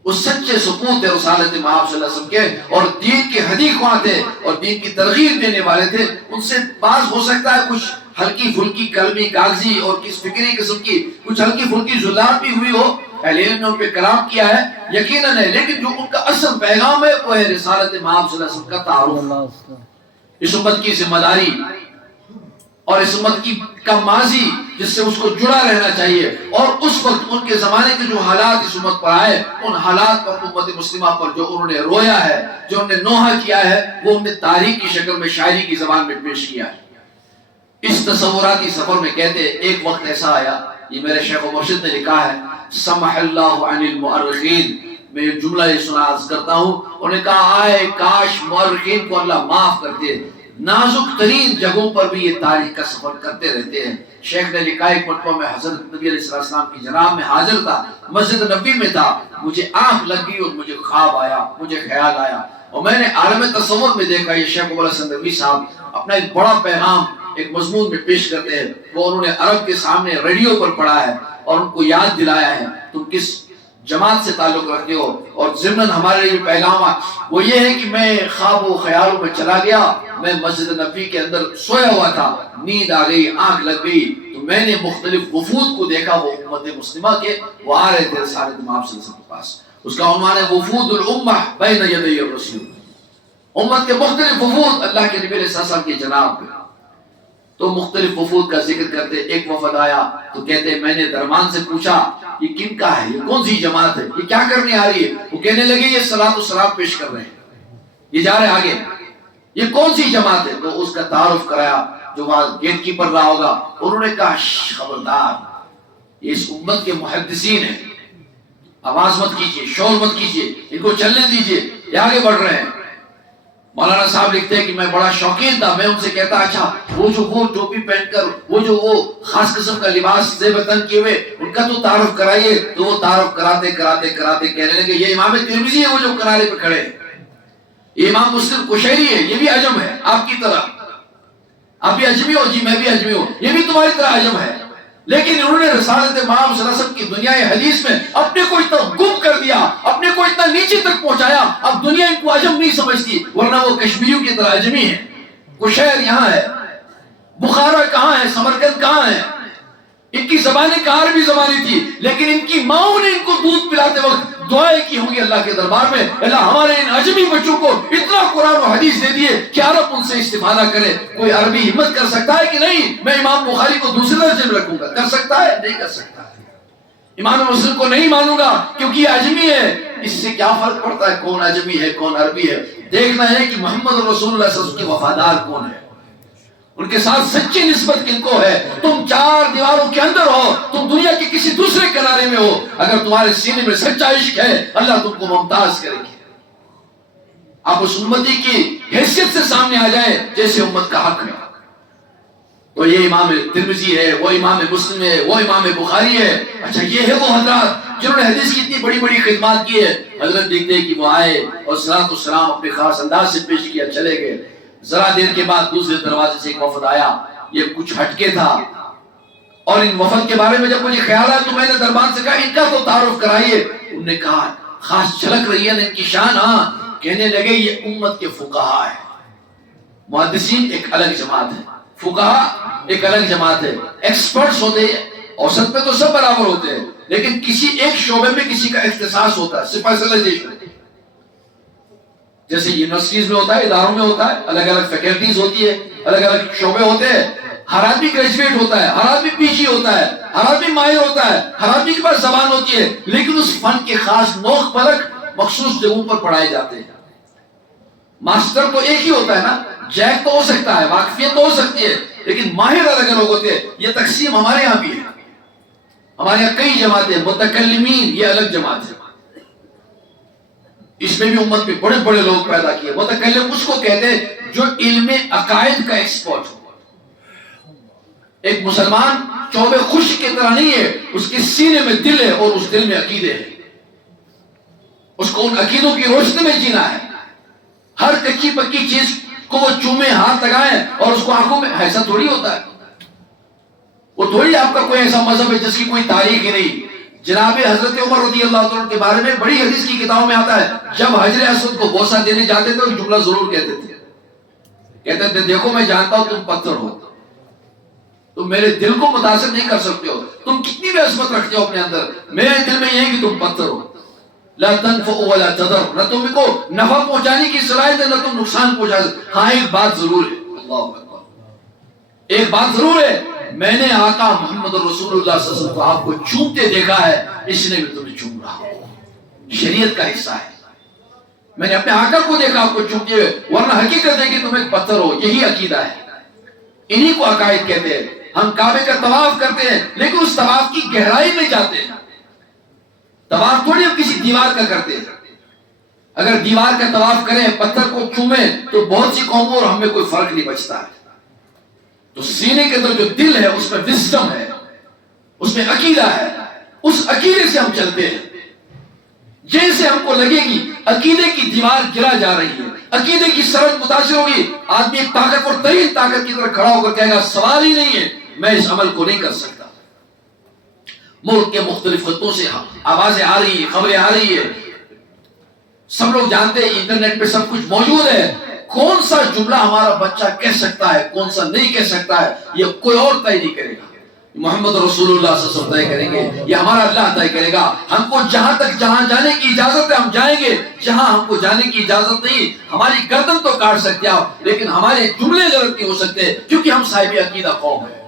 وہ سچے سپوت ہے رسالت مآب صلی اللہ علیہ وسلم کے، اور دین کے حدیث خواہ تھے اور دین کی ترغیب دینے والے تھے۔ ان سے بعض ہو سکتا ہے کچھ ہلکی پھلکی قلمی کاغذی اور کس فکری قسم کی کچھ ہلکی پھلکی ذلات بھی ہوئی ہو، اہل علم نے ان پہ کلام کیا ہے، یقیناً ہے، لیکن جو ان کا اصل پیغام ہے وہ ہے رسالت مآب صلی اللہ علیہ وسلم کا تعارف، اس امت کی ذمہ داری اور اس امت کا ماضی جس سے اس کو جڑا رہنا چاہیے، اور اس وقت ان کے زمانے کے جو حالات اس امت پر آئے، ان حالات پر امت مسلمہ پر جو انہوں نے رویا ہے، جو انہوں نے نوحہ کیا ہے، وہ انہوں نے تاریخ کی شکل میں شاعری کی زبان میں پیش کیا ہے۔ اس تصوراتی سفر میں کہتے ایک وقت ایسا آیا، یہ میرے شیخ و مرشد نے لکھا ہے، سمح اللہ عن المؤرخین، میں یہ جملہ یہ سناز کرتا ہوں، انہوں نے کہا آئے کاش مؤرخین کو اللہ معاف کرتے، نازک ترین جگہوں پر بھی یہ تاریخ کا سفر کرتے رہتے ہیں۔ شیخ نے لکھا ایک مرتبہ میں حضرت نبی علیہ السلام کی جناب میں حاضر تھا، مسجد نبی میں تھا، مجھے آنکھ لگ گئی اور مجھے خواب آیا، مجھے خیال آیا، اور میں نے عالم تصور میں دیکھا یہ شیخ عمر حسن نبوی صاحب اپنا ایک بڑا پیغام ایک مضمون میں پیش کرتے ہیں، وہ انہوں نے عرب کے سامنے ریڈیو پر پڑھا ہے اور ان کو یاد دلایا ہے تم کس جماعت سے تعلق رکھتے ہو، اور ضمن ہمارے لیے پیغام وہ یہ ہے کہ میں خواب و خیالوں میں چلا گیا، میں مسجد نبی کے اندر سویا ہوا تھا، نیند آ گئی، آنکھ لگ گئی، تو میں نے مختلف وفود کو دیکھا، وہ امت مسلمہ کے، وہ آ رہے تھے سارے امام صلی اللہ علیہ وسلم کے پاس. اس کا عنوان ہے وفود الامہ بین یدی الرسول، امت کے مختلف وفود اللہ کے نبی علیہ السلام کی جناب پہ. تو مختلف وفود کا ذکر کرتے. ایک وفد آیا تو کہتے میں نے درمان سے پوچھا یہ کن کا ہے، یہ کون سی جماعت ہے، یہ کیا کرنے آ رہی ہے؟ وہ کہنے لگے یہ صلاۃ و سلام پیش کر رہے ہیں، یہ جا رہے آگے، یہ کون سی جماعت ہے؟ تو اس کا تعارف کرایا جو وہاں گیٹ کیپر رہا ہوگا. انہوں نے کہا خبردار، یہ اس امت کے محدثین ہیں، آواز مت کیجیے، شور مت کیجیے، ان کو چلنے دیجیے، یہ آگے بڑھ رہے ہیں. مولانا صاحب لکھتے ہیں کہ میں بڑا شوقین تھا، میں ان سے کہتا اچھا وہ ٹوپی پہن کر وہ خاص قسم کا لباس زیب تن کیے ہوئے، ان کا تو تعارف کرائیے. تو وہ تعارف کراتے کراتے کراتے کہنے لگے یہ امام ترمذی ہے، وہ جو کنارے پہ کھڑے ہیں، یہ امام مسلم قشیری ہے، یہ بھی عجم ہے آپ کی طرح، آپ بھی اجمی ہو، جی میں بھی اجمی ہوں، یہ بھی تمہاری طرح عجم ہے. لیکن انہوں نے رسالت امام صلی اللہ علیہ وسلم کی دنیا حدیث میں اپنے کو اتنا گم کر دیا، اپنے کو اتنا نیچے تک پہنچایا، اب دنیا ان کو عجم نہیں سمجھتی، ورنہ وہ کشمیریوں کی طرح عجمی ہیں. قشیر یہاں ہے، بخارا کہاں ہے، سمرقند کہاں ہے، ان کی زبانیں کہاں عربی زبانی تھی، لیکن ان کی ماؤں نے ان کو دودھ پلاتے وقت دعائیں کی ہوں گی اللہ کے دربار میں، اللہ ہمارے ان عجمی بچوں کو اتنا قرآن و حدیث دے دیے کہ عرب ان سے استفادہ کرے. کوئی عربی ہمت کر سکتا ہے کہ نہیں میں امام بخاری کو دوسرے درجے میں رکھوں گا؟ کر سکتا ہے؟ نہیں کر سکتا. امام مسلم کو نہیں مانوں گا کیونکہ یہ عجمی ہے. اس سے کیا فرق پڑتا ہے کون عجمی ہے کون عربی ہے؟ دیکھنا ہے کہ محمد رسول اللہ صلی اللہ علیہ وسلم کے وفادار کون ہے، ان کے ساتھ سچی نسبت کن کو ہے. تم چار دیواروں کے اندر ہو، تم دنیا کے کسی دوسرے کنارے میں ہو، اگر تمہارے سینے میں سچا عشق ہے اللہ تم کو ممتاز کرے گی. آپ اس امتی کی حیثیت سے سامنے آ جائیں جیسے امت کا حق ہے. تو یہ امام ترمذی ہے، وہ امام مسلم ہے، وہ امام بخاری ہے. اچھا یہ ہے وہ حضرات جنہوں نے حدیث کی اتنی بڑی بڑی خدمات کی ہے. حضرت دیکھتے ہیں کہ وہ آئے اور صلاۃ والسلام اپنے خاص انداز سے پیش کیا، چلے گئے. ذرا دیر کے بعد دوسرے دروازے سے ایک وفد آیا، یہ کچھ ہٹکے تھا، اور ان وفد کے بارے میں جب مجھے خیال آیا تو میں نے دربان سے کہا ان کا تو تعارف کرائیے. انہوں نے کہا خاص جھلک رہی ہے ان کی شان. ہاں، کہنے لگے یہ امت کے فقہا ہے. محدثین ایک الگ جماعت ہے، فقہا ایک الگ جماعت ہے. ایکسپرٹس ہوتے ہیں، اوسط پہ تو سب برابر ہوتے ہیں، لیکن کسی ایک شعبے میں کسی کا اختصاص ہوتا ہے، اسپیشلائزیشن. جیسے یونیورسٹیز میں ہوتا ہے، اداروں میں ہوتا ہے، الگ الگ فیکلٹیز ہوتی ہے، الگ الگ شعبے ہوتے ہیں. ہر آدمی گریجویٹ ہوتا ہے، ہر آدمی پی جی ہوتا ہے، ہر آدمی ماہر ہوتا ہے، ہر آدمی کے پاس زبان ہوتی ہے، لیکن اس فن کے خاص نوک پلک مخصوص جگہوں پر پڑھائے جاتے ہیں. ماسٹر تو ایک ہی ہوتا ہے نا، جیک تو ہو سکتا ہے، واقفیت تو ہو سکتی ہے، لیکن ماہر الگ الگ ہوتے ہیں. یہ تقسیم ہمارے یہاں بھی ہے. ہمارے یہاں کئی جماعتیں، متکلمین یہ الگ جماعت ہے. اس میں بھی امت میں بڑے بڑے لوگ پیدا کیے. متکلم اس کو کہتے ہیں جو علم عقائد کا ایکسپرٹ ہو. ایک مسلمان چوبے خوش کی طرح نہیں ہے، اس کے سینے میں دل ہے اور اس دل میں عقیدے ہیں. اس کو ان عقیدوں کی روشنی میں جینا ہے. ہر کچی پکی چیز کو وہ چومے، ہاتھ لگائیں اور اس کو آنکھوں میں، ایسا تھوڑی ہوتا ہے. وہ تھوڑی آپ کا کوئی ایسا مذہب ہے جس کی کوئی تاریخ ہی نہیں. جناب حضرت عمر رضی اللہ عنہ کے بارے میں بڑی حدیث کی کتابوں میں آتا ہے، جب حجر اسود کو بوسہ دینے جاتے تھے ایک جملہ ضرور کہتے تھے، کہتے تھے دیکھو میں جانتا ہوں تم پتھر ہو، تم میرے دل کو متاثر نہیں کر سکتے ہو، تم کتنی بھی عظمت رکھتے ہو اپنے اندر، میرے دل میں یہ ہے کہ تم پتھر ہو. لا تنفع ولا تضر، نہ تم کو نفع پہنچانے کی صلاحیت ہے نہ تم نقصان پہنچا سکتے. ہاں ایک بات ضرور ہے، اللہ اکبر، ایک بات ضرور ہے، میں نے آقا محمد رسول اللہ صلی اللہ علیہ وسلم کو آپ کو چومتے دیکھا ہے، اس لیے میں تمہیں چوم رہا ہوں. شریعت کا حصہ ہے. میں نے اپنے آقا کو دیکھا آپ کو چومتے ہوئے، ورنہ حقیقت ہے کہ تم ایک پتھر ہو. یہی عقیدہ ہے، انہی کو عقائد کہتے ہیں. ہم کعبے کا طواف کرتے ہیں لیکن اس طواف کی گہرائی میں جاتے ہیں. طواف تھوڑی ہم کسی دیوار کا کرتے ہیں. اگر دیوار کا طواف کریں، پتھر کو چومیں تو بہت سی قوموں اور ہم میں کوئی فرق نہیں بچتا ہے. تو سینے کے اندر جو دل ہے اس میں وزڈم ہے، اس میں عقیدہ ہے، اس عقیدے سے ہم چلتے ہیں. جیسے ہم کو لگے گی عقیدے کی دیوار گرا جا رہی ہے، عقیدے کی سرحد متاثر ہوگی، آدمی ایک طاقتور ترین طاقت کی طرف کھڑا ہو کر کہے گا سوال ہی نہیں ہے، میں اس عمل کو نہیں کر سکتا. ملک کے مختلف خطوں سے آوازیں آ رہی ہیں، خبریں آ رہی ہیں، سب لوگ جانتے ہیں انٹرنیٹ پہ سب کچھ موجود ہے. کون سا جملہ ہمارا بچہ کہہ سکتا ہے، کون سا نہیں کہہ سکتا ہے، یہ کوئی اور طے نہیں کرے گا، محمد رسول اللہ صلی اللہ علیہ وسلم طے کریں گے، یہ ہمارا اللہ طے کرے گا۔ ہم کو جہاں جانے کی اجازت ہے ہم جائیں گے، جہاں ہم کو جانے کی اجازت نہیں، ہماری گردن تو کاٹ سکتے آپ لیکن ہمارے جملے غلط نہیں ہو سکتے، کیونکہ ہم صاحب عقیدہ قوم ہیں۔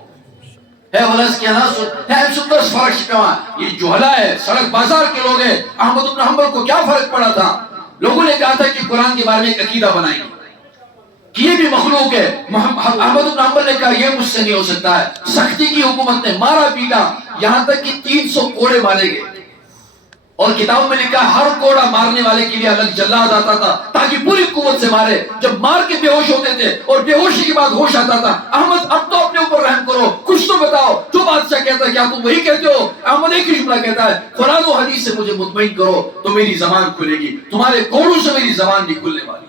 ہے ولس کے ہاں ہے سندر فرق شکوا، یہ جوہلا ہے، سڑک بازار کے لوگ ہیں۔ احمد بن حنبل کو کیا فرق پڑا تھا؟ لوگوں نے کہا تھا کہ قرآن کے بارے میں ایک عقیدہ بنائیں گے کہ یہ بھی مخلوق ہے۔ احمد بن حنبل نے کہا یہ مجھ سے نہیں ہو سکتا ہے۔ سختی کی حکومت نے مارا پیٹا، یہاں تک کہ 300 کوڑے مارے گئے، اور کتابوں میں لکھا ہر کوڑا مارنے والے کے لیے الگ جلاد آتا تھا تاکہ پوری قوت سے مارے۔ جب مار کے بے ہوش ہوتے تھے اور بے ہوشی کے بعد ہوش آتا تھا، احمد اب تو اپنے اوپر رحم کرو، کچھ تو بتاؤ، جو بادشاہ کہتا ہے کیا تم وہی کہتے ہو؟ احمد ایک ہی جملہ کہتا ہے، قرآن و حدیث سے مجھے مطمئن کرو تو میری زبان کھلے گی، تمہارے کوڑوں سے میری زبان نہیں کھلنے والی۔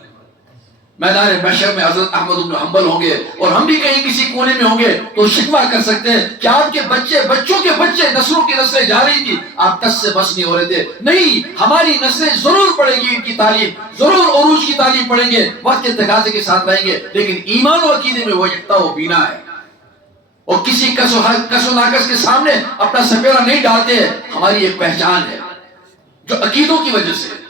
میدان محشر میں حضرت احمد بن حنبل ہوں گے اور ہم بھی کہیں کسی کونے میں ہوں گے تو شکوہ کر سکتے ہیں کہ آپ کے بچے، بچوں کے بچے، نسلوں کی نسلیں جا رہی تھی، آپ ٹس سے بس نہیں ہو رہے تھے۔ نہیں، ہماری نسلیں ضرور پڑھیں گی ان کی تعلیم، ضرور عروج کی تعلیم پڑھیں گے، وقت کے تقاضے کے ساتھ رہیں گے، لیکن ایمان و عقیدے میں وہ یکتا و بینا ہے، اور کسی کس و ناقص کے سامنے اپنا سپیرا نہیں ڈالتے۔ ہماری ایک پہچان ہے جو عقیدوں کی وجہ سے۔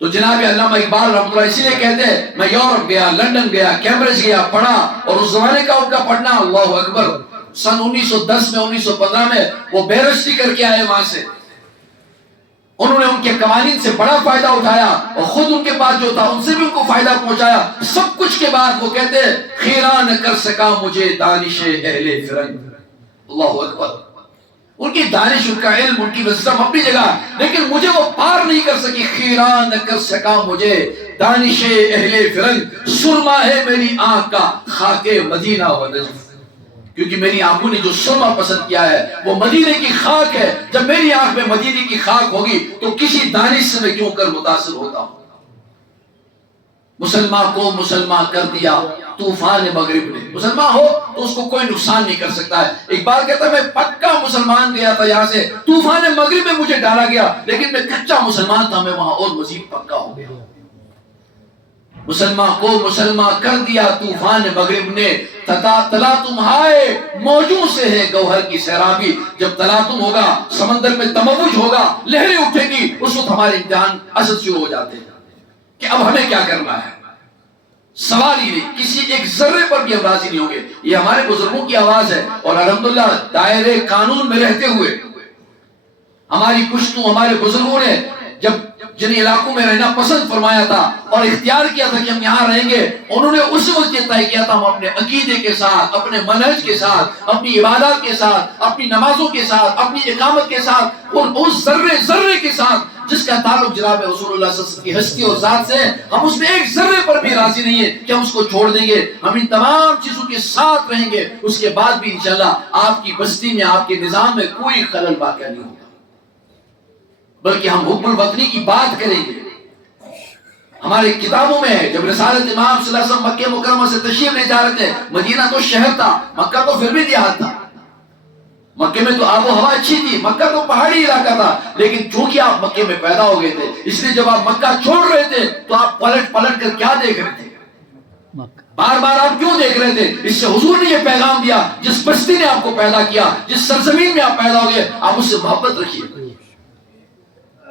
تو جناب علامہ اقبال رحمۃ اللہ اسی لیے کہتے ہیں، میں یورپ گیا، لندن گیا، کیمبرج گیا، پڑھا، اور اس زمانے کا ان کا پڑھنا، اللہ اکبر، سن 1910 میں 1915 میں وہ بیرسٹی کر کے آئے وہاں سے، انہوں نے ان کے قوانین سے بڑا فائدہ اٹھایا اور خود ان کے پاس جو تھا ان سے بھی ان کو فائدہ پہنچایا۔ سب کچھ کے بعد وہ کہتے ہیں خیرہ نہ کر سکا مجھے دانش اہل فرنگ، اللہ اکبر، ان کی دانش، ان کا علم، ان کی وزڈم اپنی جگہ، لیکن مجھے وہ پار نہیں کر سکی۔ خیرہ نہ کر سکا مجھے دانش اہل فرنگ، سرما ہے میری آنکھ کا خاک مدینہ و نجف، کیونکہ میری آنکھوں نے جو سرما پسند کیا ہے وہ مدینے کی خاک ہے۔ جب میری آنکھ میں مدینے کی خاک ہوگی تو کسی دانش سے میں کیوں کر متاثر ہوتا ہوں۔ مسلمان کو مسلمان کر دیا طوفان مغرب نے، مسلمان ہو تو اس کو کوئی نقصان نہیں کر سکتا ہے۔ اقبال کہتا ہے میں پکا مسلمان گیا تھا یہاں سے، طوفان مغرب میں مجھے ڈالا گیا، لیکن میں کچا مسلمان تھا، میں وہاں اور مزید پکا ہو گیا۔ مسلمان کو مسلمان کر دیا طوفان مغرب نے، تلاطم ہائے موجوں سے ہے گوہر کی سیرابی۔ جب تلاطم ہوگا، سمندر میں تموج ہوگا، لہریں اٹھیں گی، اس وقت ہمارے امتحان اصل شروع ہو جاتے ہیں کہ اب ہمیں کیا کرنا ہے۔ سوال ہی نہیں، کسی ایک ذرے پر بھی ہم راضی نہیں ہوں گے۔ یہ ہمارے بزرگوں کی آواز ہے، اور الحمدللہ دائرے قانون میں رہتے ہوئے ہماری پشتوں، ہمارے بزرگوں نے جب جن علاقوں میں رہنا پسند فرمایا تھا اور اختیار کیا تھا کہ ہم یہاں رہیں گے، انہوں نے اس وقت یہ طے کیا تھا ہم اپنے عقیدے کے ساتھ، اپنے منہج کے ساتھ، اپنی عبادات کے ساتھ، اپنی نمازوں کے ساتھ، اپنی اقامت کے ساتھ، اور اس ذرے کے ساتھ جس کا تعلق جناب رسول اللہ صلی اللہ علیہ وسلم کی ہستی اور ذات سے، ہم اس میں ایک ذرے پر بھی راضی نہیں ہے کہ ہم اس کو چھوڑ دیں گے۔ ہم ان تمام چیزوں کے ساتھ رہیں گے، اس کے بعد بھی انشاءاللہ آپ کی بستی میں، آپ کے نظام میں کوئی خلل واقع نہیں ہوگا، بلکہ ہم حب الوطنی کی بات کریں گے۔ ہماری کتابوں میں ہے، جب رسالت امام صلی اللہ علیہ وسلم مکہ مکرمہ سے تشریف لے جا رہے تھے، مدینہ تو شہر تھا، مکہ تو پھر بھی دیہات تھا، مکہ میں تو آب و ہوا اچھی تھی، مکہ تو پہاڑی علاقہ تھا، لیکن چونکہ آپ مکہ میں پیدا ہو گئے تھے، اس لیے جب آپ مکہ چھوڑ رہے تھے تو آپ پلٹ کر کیا دیکھ رہے تھے؟ بار بار آپ کیوں دیکھ رہے تھے؟ اس سے حضور نے یہ پیغام دیا، جس بستی نے آپ کو پیدا کیا، جس سرزمین میں آپ پیدا ہو گئے، آپ اس سے محبت رکھیے۔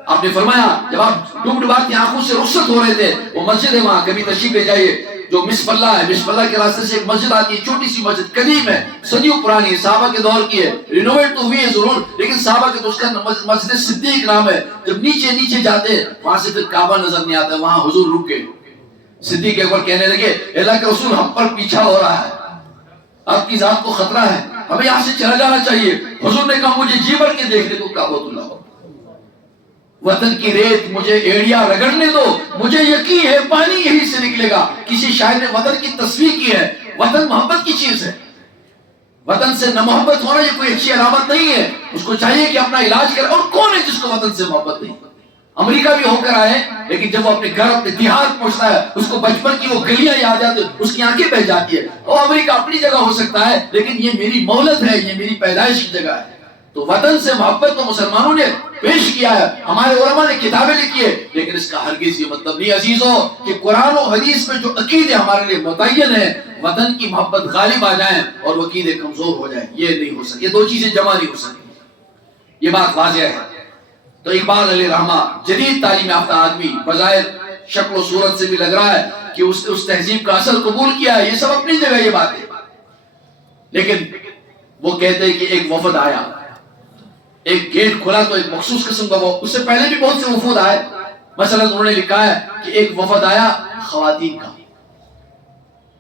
آپ نے فرمایا جب آپ ڈوب کی آنکھوں سے رخصت ہو رہے تھے، وہ مسجد ہے وہاں، کبھی تشریف لے جائیے، جو مصف اللہ ہے، مصف اللہ کے راستے سے ایک مسجد آتی ہے، چھوٹی سی مسجد، قدیم ہے، صدیوں پرانی ہے، صحابہ کے دور کی ہے، رینوویٹ تو ہوئی ہے ضرور، لیکن صحابہ کے تو اس کا مسجد صدیق نام ہے۔ جب نیچے جاتے وہاں سے پھر کعبہ نظر نہیں آتا، وہاں حضور رک گئے۔ صدیق ایک بار کہنے لگے اللہ کے رسول ہم پر پیچھا ہو رہا ہے، آپ کی ذات کو خطرہ ہے، ہمیں یہاں سے چلا جانا چاہیے۔ حضور نے کہا مجھے جی بھر کے دیکھنے کو کعبۃ اللہ، وطن کی ریت مجھے ایڑیا رگڑنے دو، مجھے یقین ہے پانی یہی سے نکلے گا۔ کسی شاعر نے وطن کی تصویر کی ہے، وطن محبت کی چیز ہے، وطن سے نہ محبت ہونا یہ کوئی اچھی علامت نہیں ہے، اس کو چاہیے کہ اپنا علاج کرے۔ اور کون ہے جس کو وطن سے محبت نہیں؟ امریکہ بھی ہو کر آئے، لیکن جب وہ اپنے گھر اپنے دیہات پہنچتا ہے، اس کو بچپن کی وہ گلیاں یاد آتی ہیں، اس کی آنکھیں بہ جاتی ہے۔ وہ امریکہ اپنی جگہ ہو سکتا ہے، لیکن یہ میری مولد ہے، یہ میری پیدائش کی جگہ ہے۔ تو وطن سے محبت تو مسلمانوں نے پیش کیا ہے، ہمارے علماء نے کتابیں لکھی ہے، لیکن اس کا ہرگز یہ مطلب نہیں عزیزوں کہ قرآن و حدیث میں جو عقیدے ہمارے لیے متعین ہیں وطن کی محبت غالب آ جائیں اور وہ عقیدے کمزور ہو جائیں، یہ نہیں ہو سکے، یہ دو چیزیں جمع نہیں ہو سکتی، یہ بات واضح ہے۔ تو اقبال علیہ رحمہ جدید تعلیم یافتہ آدمی، بظاہر شکل و صورت سے بھی لگ رہا ہے کہ اس تہذیب کا اصل قبول کیا ہے، یہ سب اپنی جگہ یہ بات ہے، لیکن وہ کہتے ہیں کہ ایک وفد آیا، ایک گیٹ کھلا تو ایک مخصوص قسم کا وہ، اس سے پہلے بھی بہت سے وفود آئے، مثلا انہوں نے لکھا ہے کہ ایک وفد آیا خواتین کا،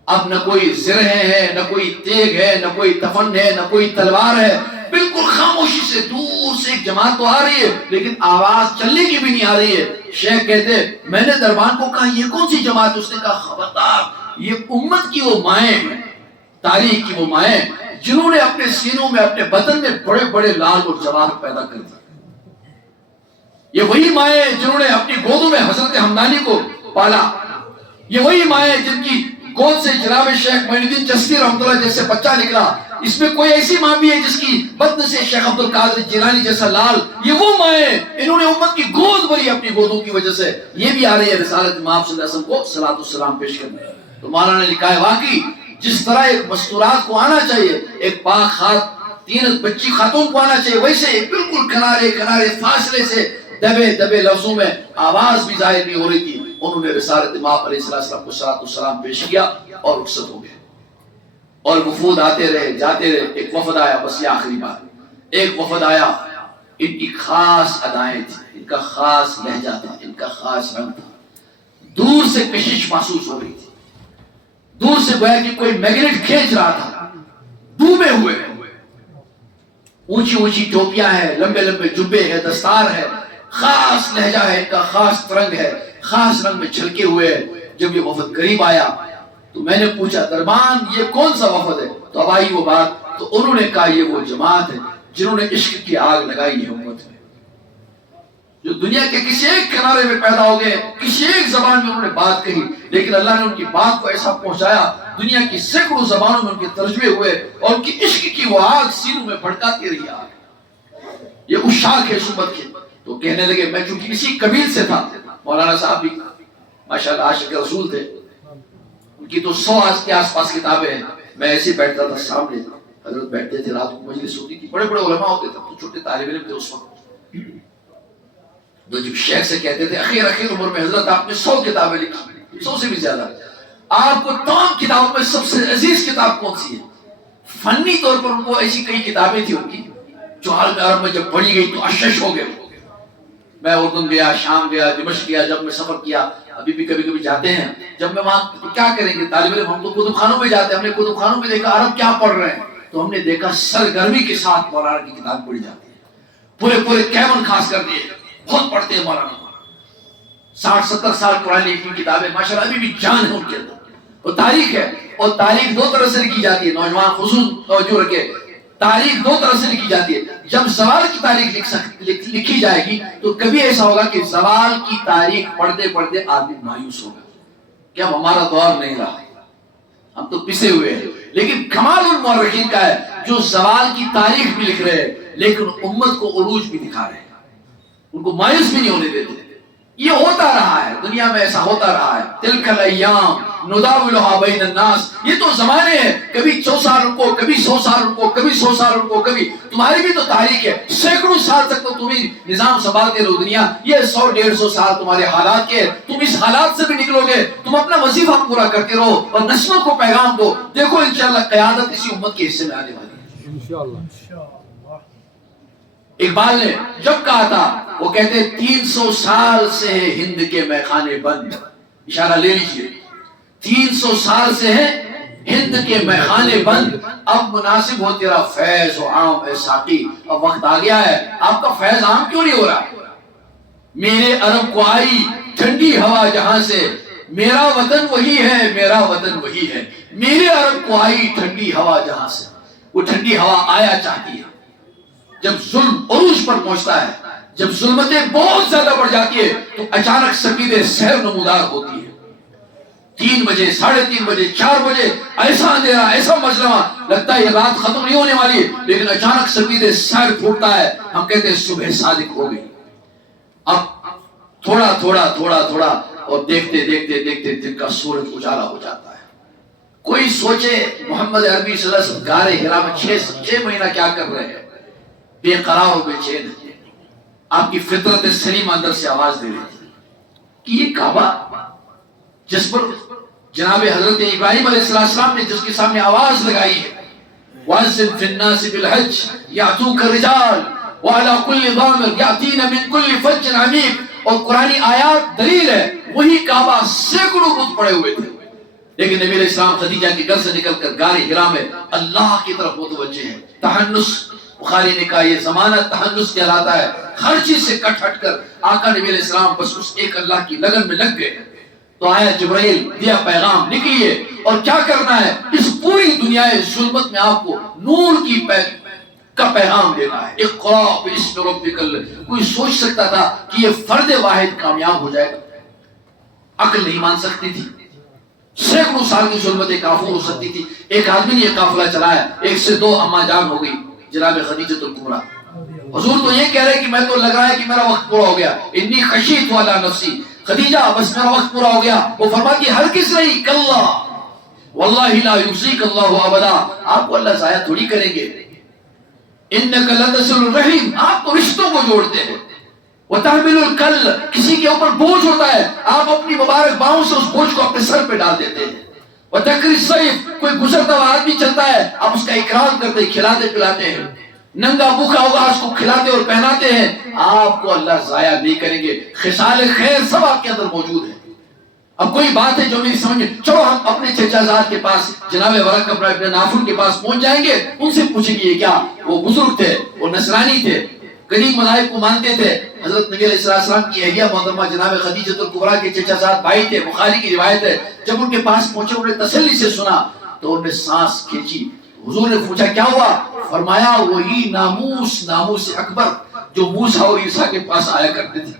اب نہ کوئی زرہ ہے، نہ کوئی تیگ ہے، نہ کوئی تفن ہے، نہ کوئی تلوار ہے، بالکل خاموشی سے دور سے ایک جماعت تو آ رہی ہے لیکن آواز چلنے کی بھی نہیں آ رہی ہے۔ شیخ کہتے میں نے دربان کو کہا یہ کون سی جماعت؟ اس نے کہا خبردار، یہ امت کی وہ مائیں ہیں، تاریخ کی وہ مائیں جنہوں نے اپنے سینوں میں، اپنے بدن میں بڑے بڑے لال اور جواہر پیدا کر دیے، یہ وہی مائیں جنہوں نے اپنی گودوں میں حضرت حمدانی کو پالا، یہ وہی مائیں جن کی گود سے جناب شیخ معین الدین چشتی رحمۃ اللہ جیسے بچہ نکلا، اس میں کوئی ایسی ماں بھی ہے جس کی بدن سے شیخ عبد القادر جیلانی جیسا لال، یہ وہ مائیں انہوں نے امت کی گود بھری اپنی گودوں کی وجہ سے، یہ بھی آ رہی ہے رسالت امام صلی اللہ علیہ وسلم کو صلاۃ السلام پیش کرنے۔ تو مولانا نے لکھا ہے واقعی جس طرح ایک مستورات کو آنا چاہیے، ایک پاک خات تین بچی خاتون کو آنا چاہیے، ویسے بالکل کنارے کنارے فاصلے سے دبے دبے لفظوں میں آواز بھی ظاہر نہیں ہو رہی تھی، انہوں نے رسالت امام علیہ السلام کو صلاۃ السلام پیش کیا اور رخصت ہو گئے، اور وفود آتے رہے جاتے رہے۔ ایک وفد آیا، بس یہ آخری بات، ایک وفد آیا، ان کی خاص ادائیں تھیں، ان کا خاص لہجہ تھا، ان کا خاص رنگ تھا، دور سے کشش محسوس ہو رہی تھی، دور سے گویا کہ کوئی میگنیٹ کھینچ رہا تھا، ڈوبے ہوئے، اونچی اونچی ٹوپیاں ہیں، لمبے لمبے جبے ہیں، دستار ہے، خاص لہجہ ہے ان کا، خاص رنگ ہے، خاص رنگ میں چھلکے ہوئے۔ جب یہ وفد قریب آیا تو میں نے پوچھا دربان یہ کون سا وفد ہے؟ تو اب آئی وہ بات، تو انہوں نے کہا یہ وہ جماعت ہے جنہوں نے عشق کی آگ لگائی ہے امت میں، جو دنیا کے کسی ایک کنارے میں پیدا ہو گئے، کسی ایک زبان میں انہوں نے بات کہی، لیکن اللہ نے ان کی بات کو ایسا پہنچایا دنیا کی سینکڑوں زبانوں میں ان کے ترجمے ہوئے، اور ان کی عشق کی وہ آگ سینوں میں بھڑکاتی رہی آگ، یہ اشاق ہے امت کے۔ تو کہنے لگے، میں چونکہ اسی قبیل سے تھا، مولانا صاحب بھی ماشاءاللہ عاشق رسول تھے، ان کی تو 100 کے آس پاس کتابیں ہیں، میں ایسے بیٹھتا تھا سامنے، حضرت بیٹھتے تھے، رات کو مجلس ہوتی تھی، بڑے بڑے علماء ہوتے تھے، تو چھوٹے طالب علم تھے اس وقت، جو جب شیخ سے کہتے تھے اخیر عمر میں حضرت آپ نے 100 کتابیں لکھی، 100 سے بھی زیادہ، آپ کو تمام کتابوں میں سب سے عزیز کتاب کون سی ہے؟ فنی طور پر ان کو ایسی کئی کتابیں تھی ان کی جو عالم عرب میں جب پڑھی گئی تو اشش ہو گئے۔ میں اردن گیا، شام گیا، دمشق گیا، جب میں سفر کیا، ابھی بھی کبھی کبھی جاتے ہیں، جب میں وہاں تو کیا کریں گے طالب علم، ہم تو کتب خانوں میں جاتے ہیں، ہم نے کتب خانوں میں دیکھا عرب کیا پڑھ رہے ہیں، تو ہم نے دیکھا سرگرمی کے ساتھ مولانا کی کتاب پڑھی جاتی ہے، پورے پورے کیبن خاص کر دیے، بہت پڑھتے ہیں مولانا، 60-70 سال پرانی کی کتابیں ماشاءاللہ ابھی بھی جان ہے ان کے اندر، وہ تاریخ ہے، اور تاریخ دو طرح سے لکھی جاتی ہے، نوجوان خصوص توجہ رکھے، تاریخ دو طرح سے لکھی جاتی ہے، جب زوال کی تاریخ لکھی جائے گی تو کبھی ایسا ہوگا کہ زوال کی تاریخ پڑھتے پڑھتے آدمی مایوس ہوگا کہ اب ہمارا دور نہیں رہا، ہم تو پسے ہوئے ہیں، لیکن کمال المؤرخین کا ہے جو زوال کی تاریخ بھی لکھ رہے ہیں لیکن امت کو عروج بھی دکھا رہے ہیں، ان کو مایوس بھی نہیں ہونے دیتے۔ یہ ہوتا رہا ہے، دنیا میں ایسا ہوتا رہا ہے، تلک الایام نداولها بین الناس، یہ تو زمانے ہیں، کبھی 100 سال ان کو، کبھی 100 سال ان کو، کبھی 100 سال ان کو، کبھی تمہاری بھی تو تاریخ ہے، سینکڑوں سال تک تو تمہیں نظام سنبھالتے رہو دنیا، یہ 100-150 سال تمہارے حالات کے، تم اس حالات سے بھی نکلو گے، تم اپنا وظیفہ پورا کرتے رہو اور نسلوں کو پیغام دو، دیکھو انشاءاللہ قیادت اسی امت کے حصے میں آنے والی ہے انشاءاللہ۔ اقبال نے جب کہا تھا، وہ کہتے 300 سال سے ہے ہند کے میخانے بند، اشارہ لے لیجئے، 300 سال سے ہے ہند کے میخانے بند، اب مناسب ہو تیرا فیض و عام اے ساقی، اب وقت آ گیا ہے، آپ کا فیض عام کیوں نہیں ہو رہا؟ میرے عرب کو آئی ٹھنڈی ہوا جہاں سے، میرا وطن وہی ہے، میرا وطن وہی ہے، میرے عرب کو آئی ٹھنڈی ہوا جہاں سے، وہ ٹھنڈی ہوا آیا چاہتی ہے جب ظلم عروج پر پہنچتا ہے، جب ظلمتیں بہت زیادہ بڑھ جاتی ہے تو اچانک سکینہ سیر نمودار ہوتی ہے۔ 3 3 بجے 3:30 بجے 4 بجے ایسا اندھیرا ایسا مظلمہ، لگتا ہے یہ رات ختم نہیں ہونے والی، لیکن اچانک سویدے سر پھوٹتا ہے، ہم کہتے ہیں صبح صادق ہو گئی۔ اب تھوڑا تھوڑا تھوڑا تھوڑا اور دیکھتے دیکھتے دیکھتے دن کا سورج اجالا ہو جاتا ہے۔ کوئی سوچے محمد عربی صلی اللہ علیہ وسلم غار حرا میں 6 مہینہ کیا کر رہے ہیں، بے قرار و بے چین۔ آپ کی فطرت سلیم اندر سے آواز دے رہی تھی کہ یہ کعبہ جس پر جناب حضرت ابراہیم علیہ السلام نے جس کے سامنے آواز لگائی ہے، وَأَذِّن فِي النَّاسِ بِالْحَجِّ يَأْتُوكَ الرِّجَالُ وَعَلَى كُلِّ ضَامِرٍ يَأْتِينَ مِنْ كُلِّ فَجٍّ عَمِيقٍ، اور قرآنی آیات دلیل ہے، وہی کعبہ سینکڑوں بت پڑے ہوئے تھے، لیکن نبی علیہ السلام خدیجہ کے گھر سے نکل کر غار حرا میں اللہ کی طرف متوجہ ہے۔ تحنس، بخاری نے کہا یہ زمانہ تحنس کہلاتا ہے، ہر چیز سے کٹ ہٹ کر آقا نبی علیہ السلام بس اس ایک اللہ کی لگن میں لگ گئے۔ تو آیا جبرائیل، دیا پیغام، نکلیے اور کیا کرنا ہے، اس پوری دنیا ظلمت میں آپ کو نور کی کا پیغام دینا ہے۔ اقرأ باسم ربک الذی، کوئی سوچ سکتا تھا کہ یہ فرد واحد کامیاب ہو جائے گا؟ عقل نہیں مان سکتی تھی، سینکڑوں سال کی ظلمتیں کافور ہو سکتی تھی۔ ایک آدمی نے یہ قافلہ چلایا، 1 سے 2 اماں جان ہو گئی، جناب خدیجۃ الکبریٰ۔ حضور تو یہ کہہ رہے کہ میں تو لگ رہا ہے کہ میرا وقت پورا ہو گیا، انی خشیت علی نفسی، خدیجہ بس میرا وقت پورا ہو گیا۔ وہ فرماتی ہرگز نہیں، کلا واللہ لا یخزیک اللہ ابدا، آپ کو اللہ ضائع تھوڑی کریں گے، انک لتصل الرحم، آپ تو رشتوں کو جوڑتے ہیں، وتحمل الکل، کسی کے اوپر بوجھ ہوتا ہے، آپ اپنی مبارک باہوں سے اس بوجھ کو اپنے سر پہ ڈال دیتے ہیں، وتکری السیف، کوئی گزرتا ہوا آدمی چلتا ہے، آپ اس کا اکرام کرتے، کھلاتے پلاتے ہیں، ننگا بھوکا ہوگا اس کو کھلاتے اور پہناتے ہیں، آپ کو اللہ ضائع نہیں کریں گے۔ خصال خیر سب آپ کے اندر موجود ہے۔ اب کوئی بات ہے جو میری سمجھ میں، چلو ہم اپنے چچا زاد کے پاس جناب ورق ابن نافل کے پاس پہنچ جائیں گے، ان سے پوچھیں گے یہ کیا، وہ بزرگ تھے، وہ نصرانی تھے، قدیم مذاہب کو مانتے تھے، حضرت نبی علیہ السلام کی اہلیہ محترمہ جناب خدیجۃ الکبریٰ کے چچا زاد بھائی تھے، بخاری کی روایت ہے، جب ان کے پاس پہنچے انہوں نے تسلی سے سنا تو انہوں نے سانس کھینچی۔ حضور نے پوچھا کیا ہوا، فرمایا وہی ناموس اکبر جو موسیٰ اور عیسیٰ کے پاس آیا کرتے تھے،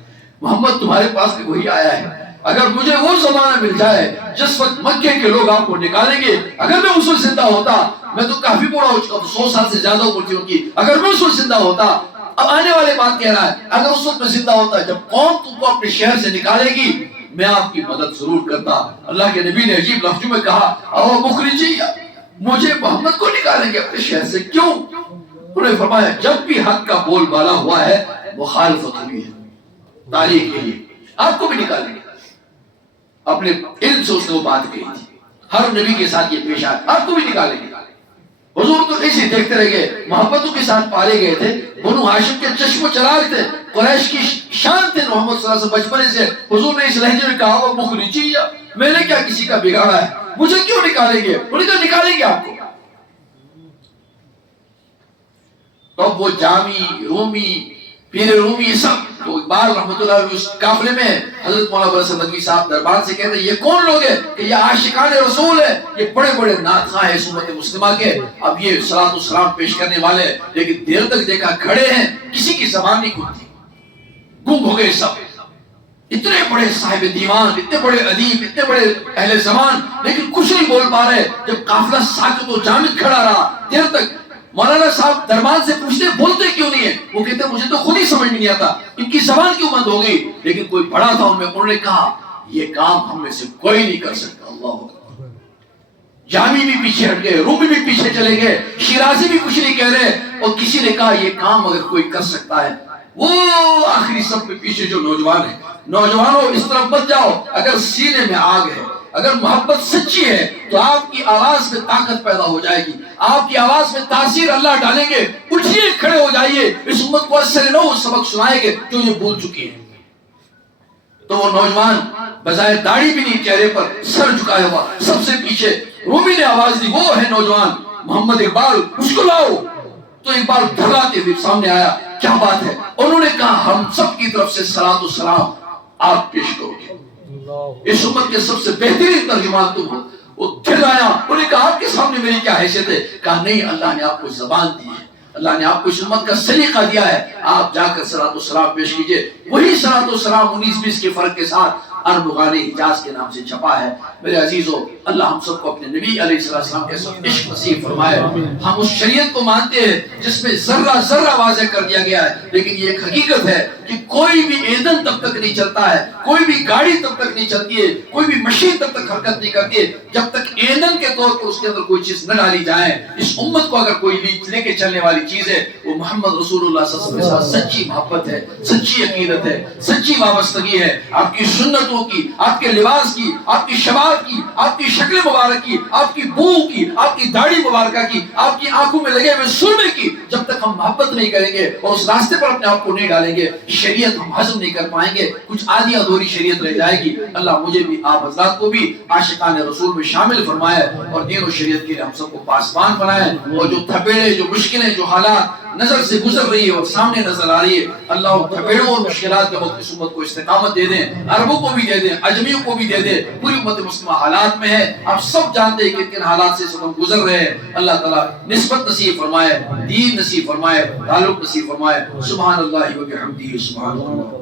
محمد تمہارے پاس بھی وہی آیا ہے۔ اگر مجھے وہ زمانہ مل جائے جس وقت مکے کے لوگ آپ کو نکالیں گے، اگر میں اس وقت زندہ ہوتا، میں تو کافی بڑا ہو چکا ہوں، 100 سال سے زیادہ عمر تھی ان کی، اگر میں اس وقت زندہ ہوتا، اب آنے والے بات کہہ رہا ہے، اگر اس وقت میں زندہ ہوتا، جب قوم تم کو اپنے شہر سے نکالے گی، میں آپ کی مدد ضرور کرتا۔ اللہ کے نبی نے عجیب لفظوں میں کہا او مخرجی، مجھے محمد کو نکالیں گے اپنے شہر سے، کیوں؟ انہوں نے فرمایا جب بھی حق کا بول بالا ہوا ہے، مخالفت ہوئی ہے تاریخ کے لیے، آپ کو بھی نکالیں گے۔ اپنے علم سے اس نے وہ بات کہی تھی، ہر نبی کے ساتھ یہ پیش آیا، آپ کو بھی نکالیں گے۔ حضور تو ایسے دیکھتے رہ گئے، محبتوں کے ساتھ پالے گئے تھے، بنو ہاشم کے چشم و چراغ تھے، قریش کی شان تھے محمد صلی اللہ علیہ وسلم بچپنے سے۔ حضور نے اس لہجے میں کہا وہ مخرجی، میں نے کیا کسی کا بگاڑا ہے، مجھے کیوں نکالیں گے؟ انہوں نے کہا نکالیں گے آپ کو۔ تو وہ جامی، رومی، پیر رومی، سب تو اقبال رحمۃ اللہ علیہ اس قافلے میں حضرت مولانا برسد ندوی صاحب دربار سے کہتے ہیں یہ کون لوگ ہیں کہ یہ عاشقان رسول ہے، یہ بڑے بڑے نعت خواں ہیں اس امت مسلمہ کے، اب یہ صلاۃ والسلام پیش کرنے والے، لیکن دیر تک دیکھا کھڑے ہیں، کسی کی زبان نہیں کھلتی، گم ہو گئے سب، اتنے بڑے صاحب دیوان، اتنے بڑے ادیب، اتنے بڑے اہل زمان، لیکن کچھ نہیں بول پا رہے۔ جب قافلہ ساکت و جامد کھڑا رہا دیر تک، مولانا صاحب دربار سے پوچھتے بولتے کیوں نہیں ہے، وہ کہتے مجھے تو خود ہی سمجھ میں نہیں آتا ان کی زبان کیوں بند ہو گئی، لیکن کوئی پڑھا تھا ان میں، انہوں نے کہا یہ کام ہم میں سے کوئی نہیں کر سکتا۔ اللہ اکبر۔ جامی بھی پیچھے ہٹ گئے، رومی بھی پیچھے چلے گئے، شیرازی بھی کچھ نہیں کہہ رہے، اور کسی نے کہا یہ کام اگر کوئی کر سکتا ہے، وہ آخری سب کے پیچھے جو نوجوان ہے، نوجوانوں اس طرف بچ جاؤ، اگر سینے میں آگ ہے، اگر محبت سچی ہے تو آپ کی آواز میں طاقت پیدا ہو جائے گی، آپ کی آواز میں تاثیر اللہ ڈالیں گے، اٹھیے کھڑے ہو جائیے، اس امت کو اثر نو سبق سنائیں گے جو یہ بھول چکی ہے۔ تو وہ نوجوان بظاہر داڑھی بھی نہیں چہرے پر، سر جھکائے ہوا، سب سے پیچھے، رومی نے آواز دی وہ ہے نوجوان محمد اقبال، اس کو لاؤ۔ تو اقبال دھڑاتے ہوئے سامنے آیا، کیا بات ہے؟ انہوں نے کہا ہم سب کی طرف سے صلاۃ و سلام آپ پیش کرو گے، اس امت کے سب سے بہترین ترجمان تم ہو۔ وہ پھر آیا، انہوں نے کہا آپ کے سامنے میری کیا حیثیت ہے؟ کہا نہیں، اللہ نے آپ کو زبان دی ہے، اللہ نے آپ کو اس امت کا سلیقہ دیا ہے، آپ جا کر صلاۃ و سلام پیش کیجئے۔ وہی صلاۃ و سلام 19-20 کے فرق کے ساتھ اربغان حجاز کے نام سے چھپا ہے، میرے عزیزوں اللہ ہم سب کو اپنے نبی علیہ السلام کے ساتھ عشق نصیب فرمائے. ہم اس شریعت کو مانتے ہیں جس میں ذرہ ذرہ واضح کر دیا گیا ہے، لیکن یہ ایک حقیقت ہے کہ کوئی بھی ایندھن تب تک نہیں چلتا ہے، کوئی بھی گاڑی تب تک نہیں چلتی ہے، کوئی بھی مشین تب تک حرکت نہیں کرتی ہے جب تک ایندھن کے طور پر اس کے اندر کوئی چیز نہ ڈالی جائے. اس امت کو اگر کوئی لے کے چلنے والی چیز ہے وہ محمد رسول اللہ صلی اللہ علیہ وسلم کے ساتھ سچی محبت ہے، سچی عقیدت ہے، سچی وابستگی ہے. آپ کی سنتوں کی، آپ کے لباس کی، آپ کی شباب کی، آپ کی شکل مبارک کی، آپ کی بو کی، آپ کی داڑھی مبارکہ کی، آپ کی آنکھوں میں لگے ہوئے سرمے کی، جب تک ہم محبت نہیں کریں گے اور اس راستے پر اپنے آپ کو نہیں ڈالیں گے شریعت ہم ہضم نہیں کر پائیں گے. کچھ آدھی ادھوری شریعت رہ جائے گی. اللہ مجھے بھی آپ حضرات کو بھی عاشقان رسول میں شامل فرمائے اور دین و شریعت کے لیے ہم سب کو پاسبان بنائے. اور جو تھپیڑے، جو مشکلیں، جو حالات نظر سے گزر رہی ہے اور سامنے نظر آ رہی ہے، اللہ ان تھپیڑوں اور مشکلات کے وقت اس امت کو استقامت دے دیں. عربوں کو بھی دے دیں، اجمیوں کو بھی دے دیں. پوری امت مسلمہ حالات میں ہے، آپ سب جانتے ہیں کہ کن حالات سے ہم گزر رہے ہیں. اللہ تعالیٰ نسبت نصیب فرمائے، دین نصیب فرمائے، تعلق نصیب فرمائے. سبحان اللہ و بحمدہ، سبحان اللہ.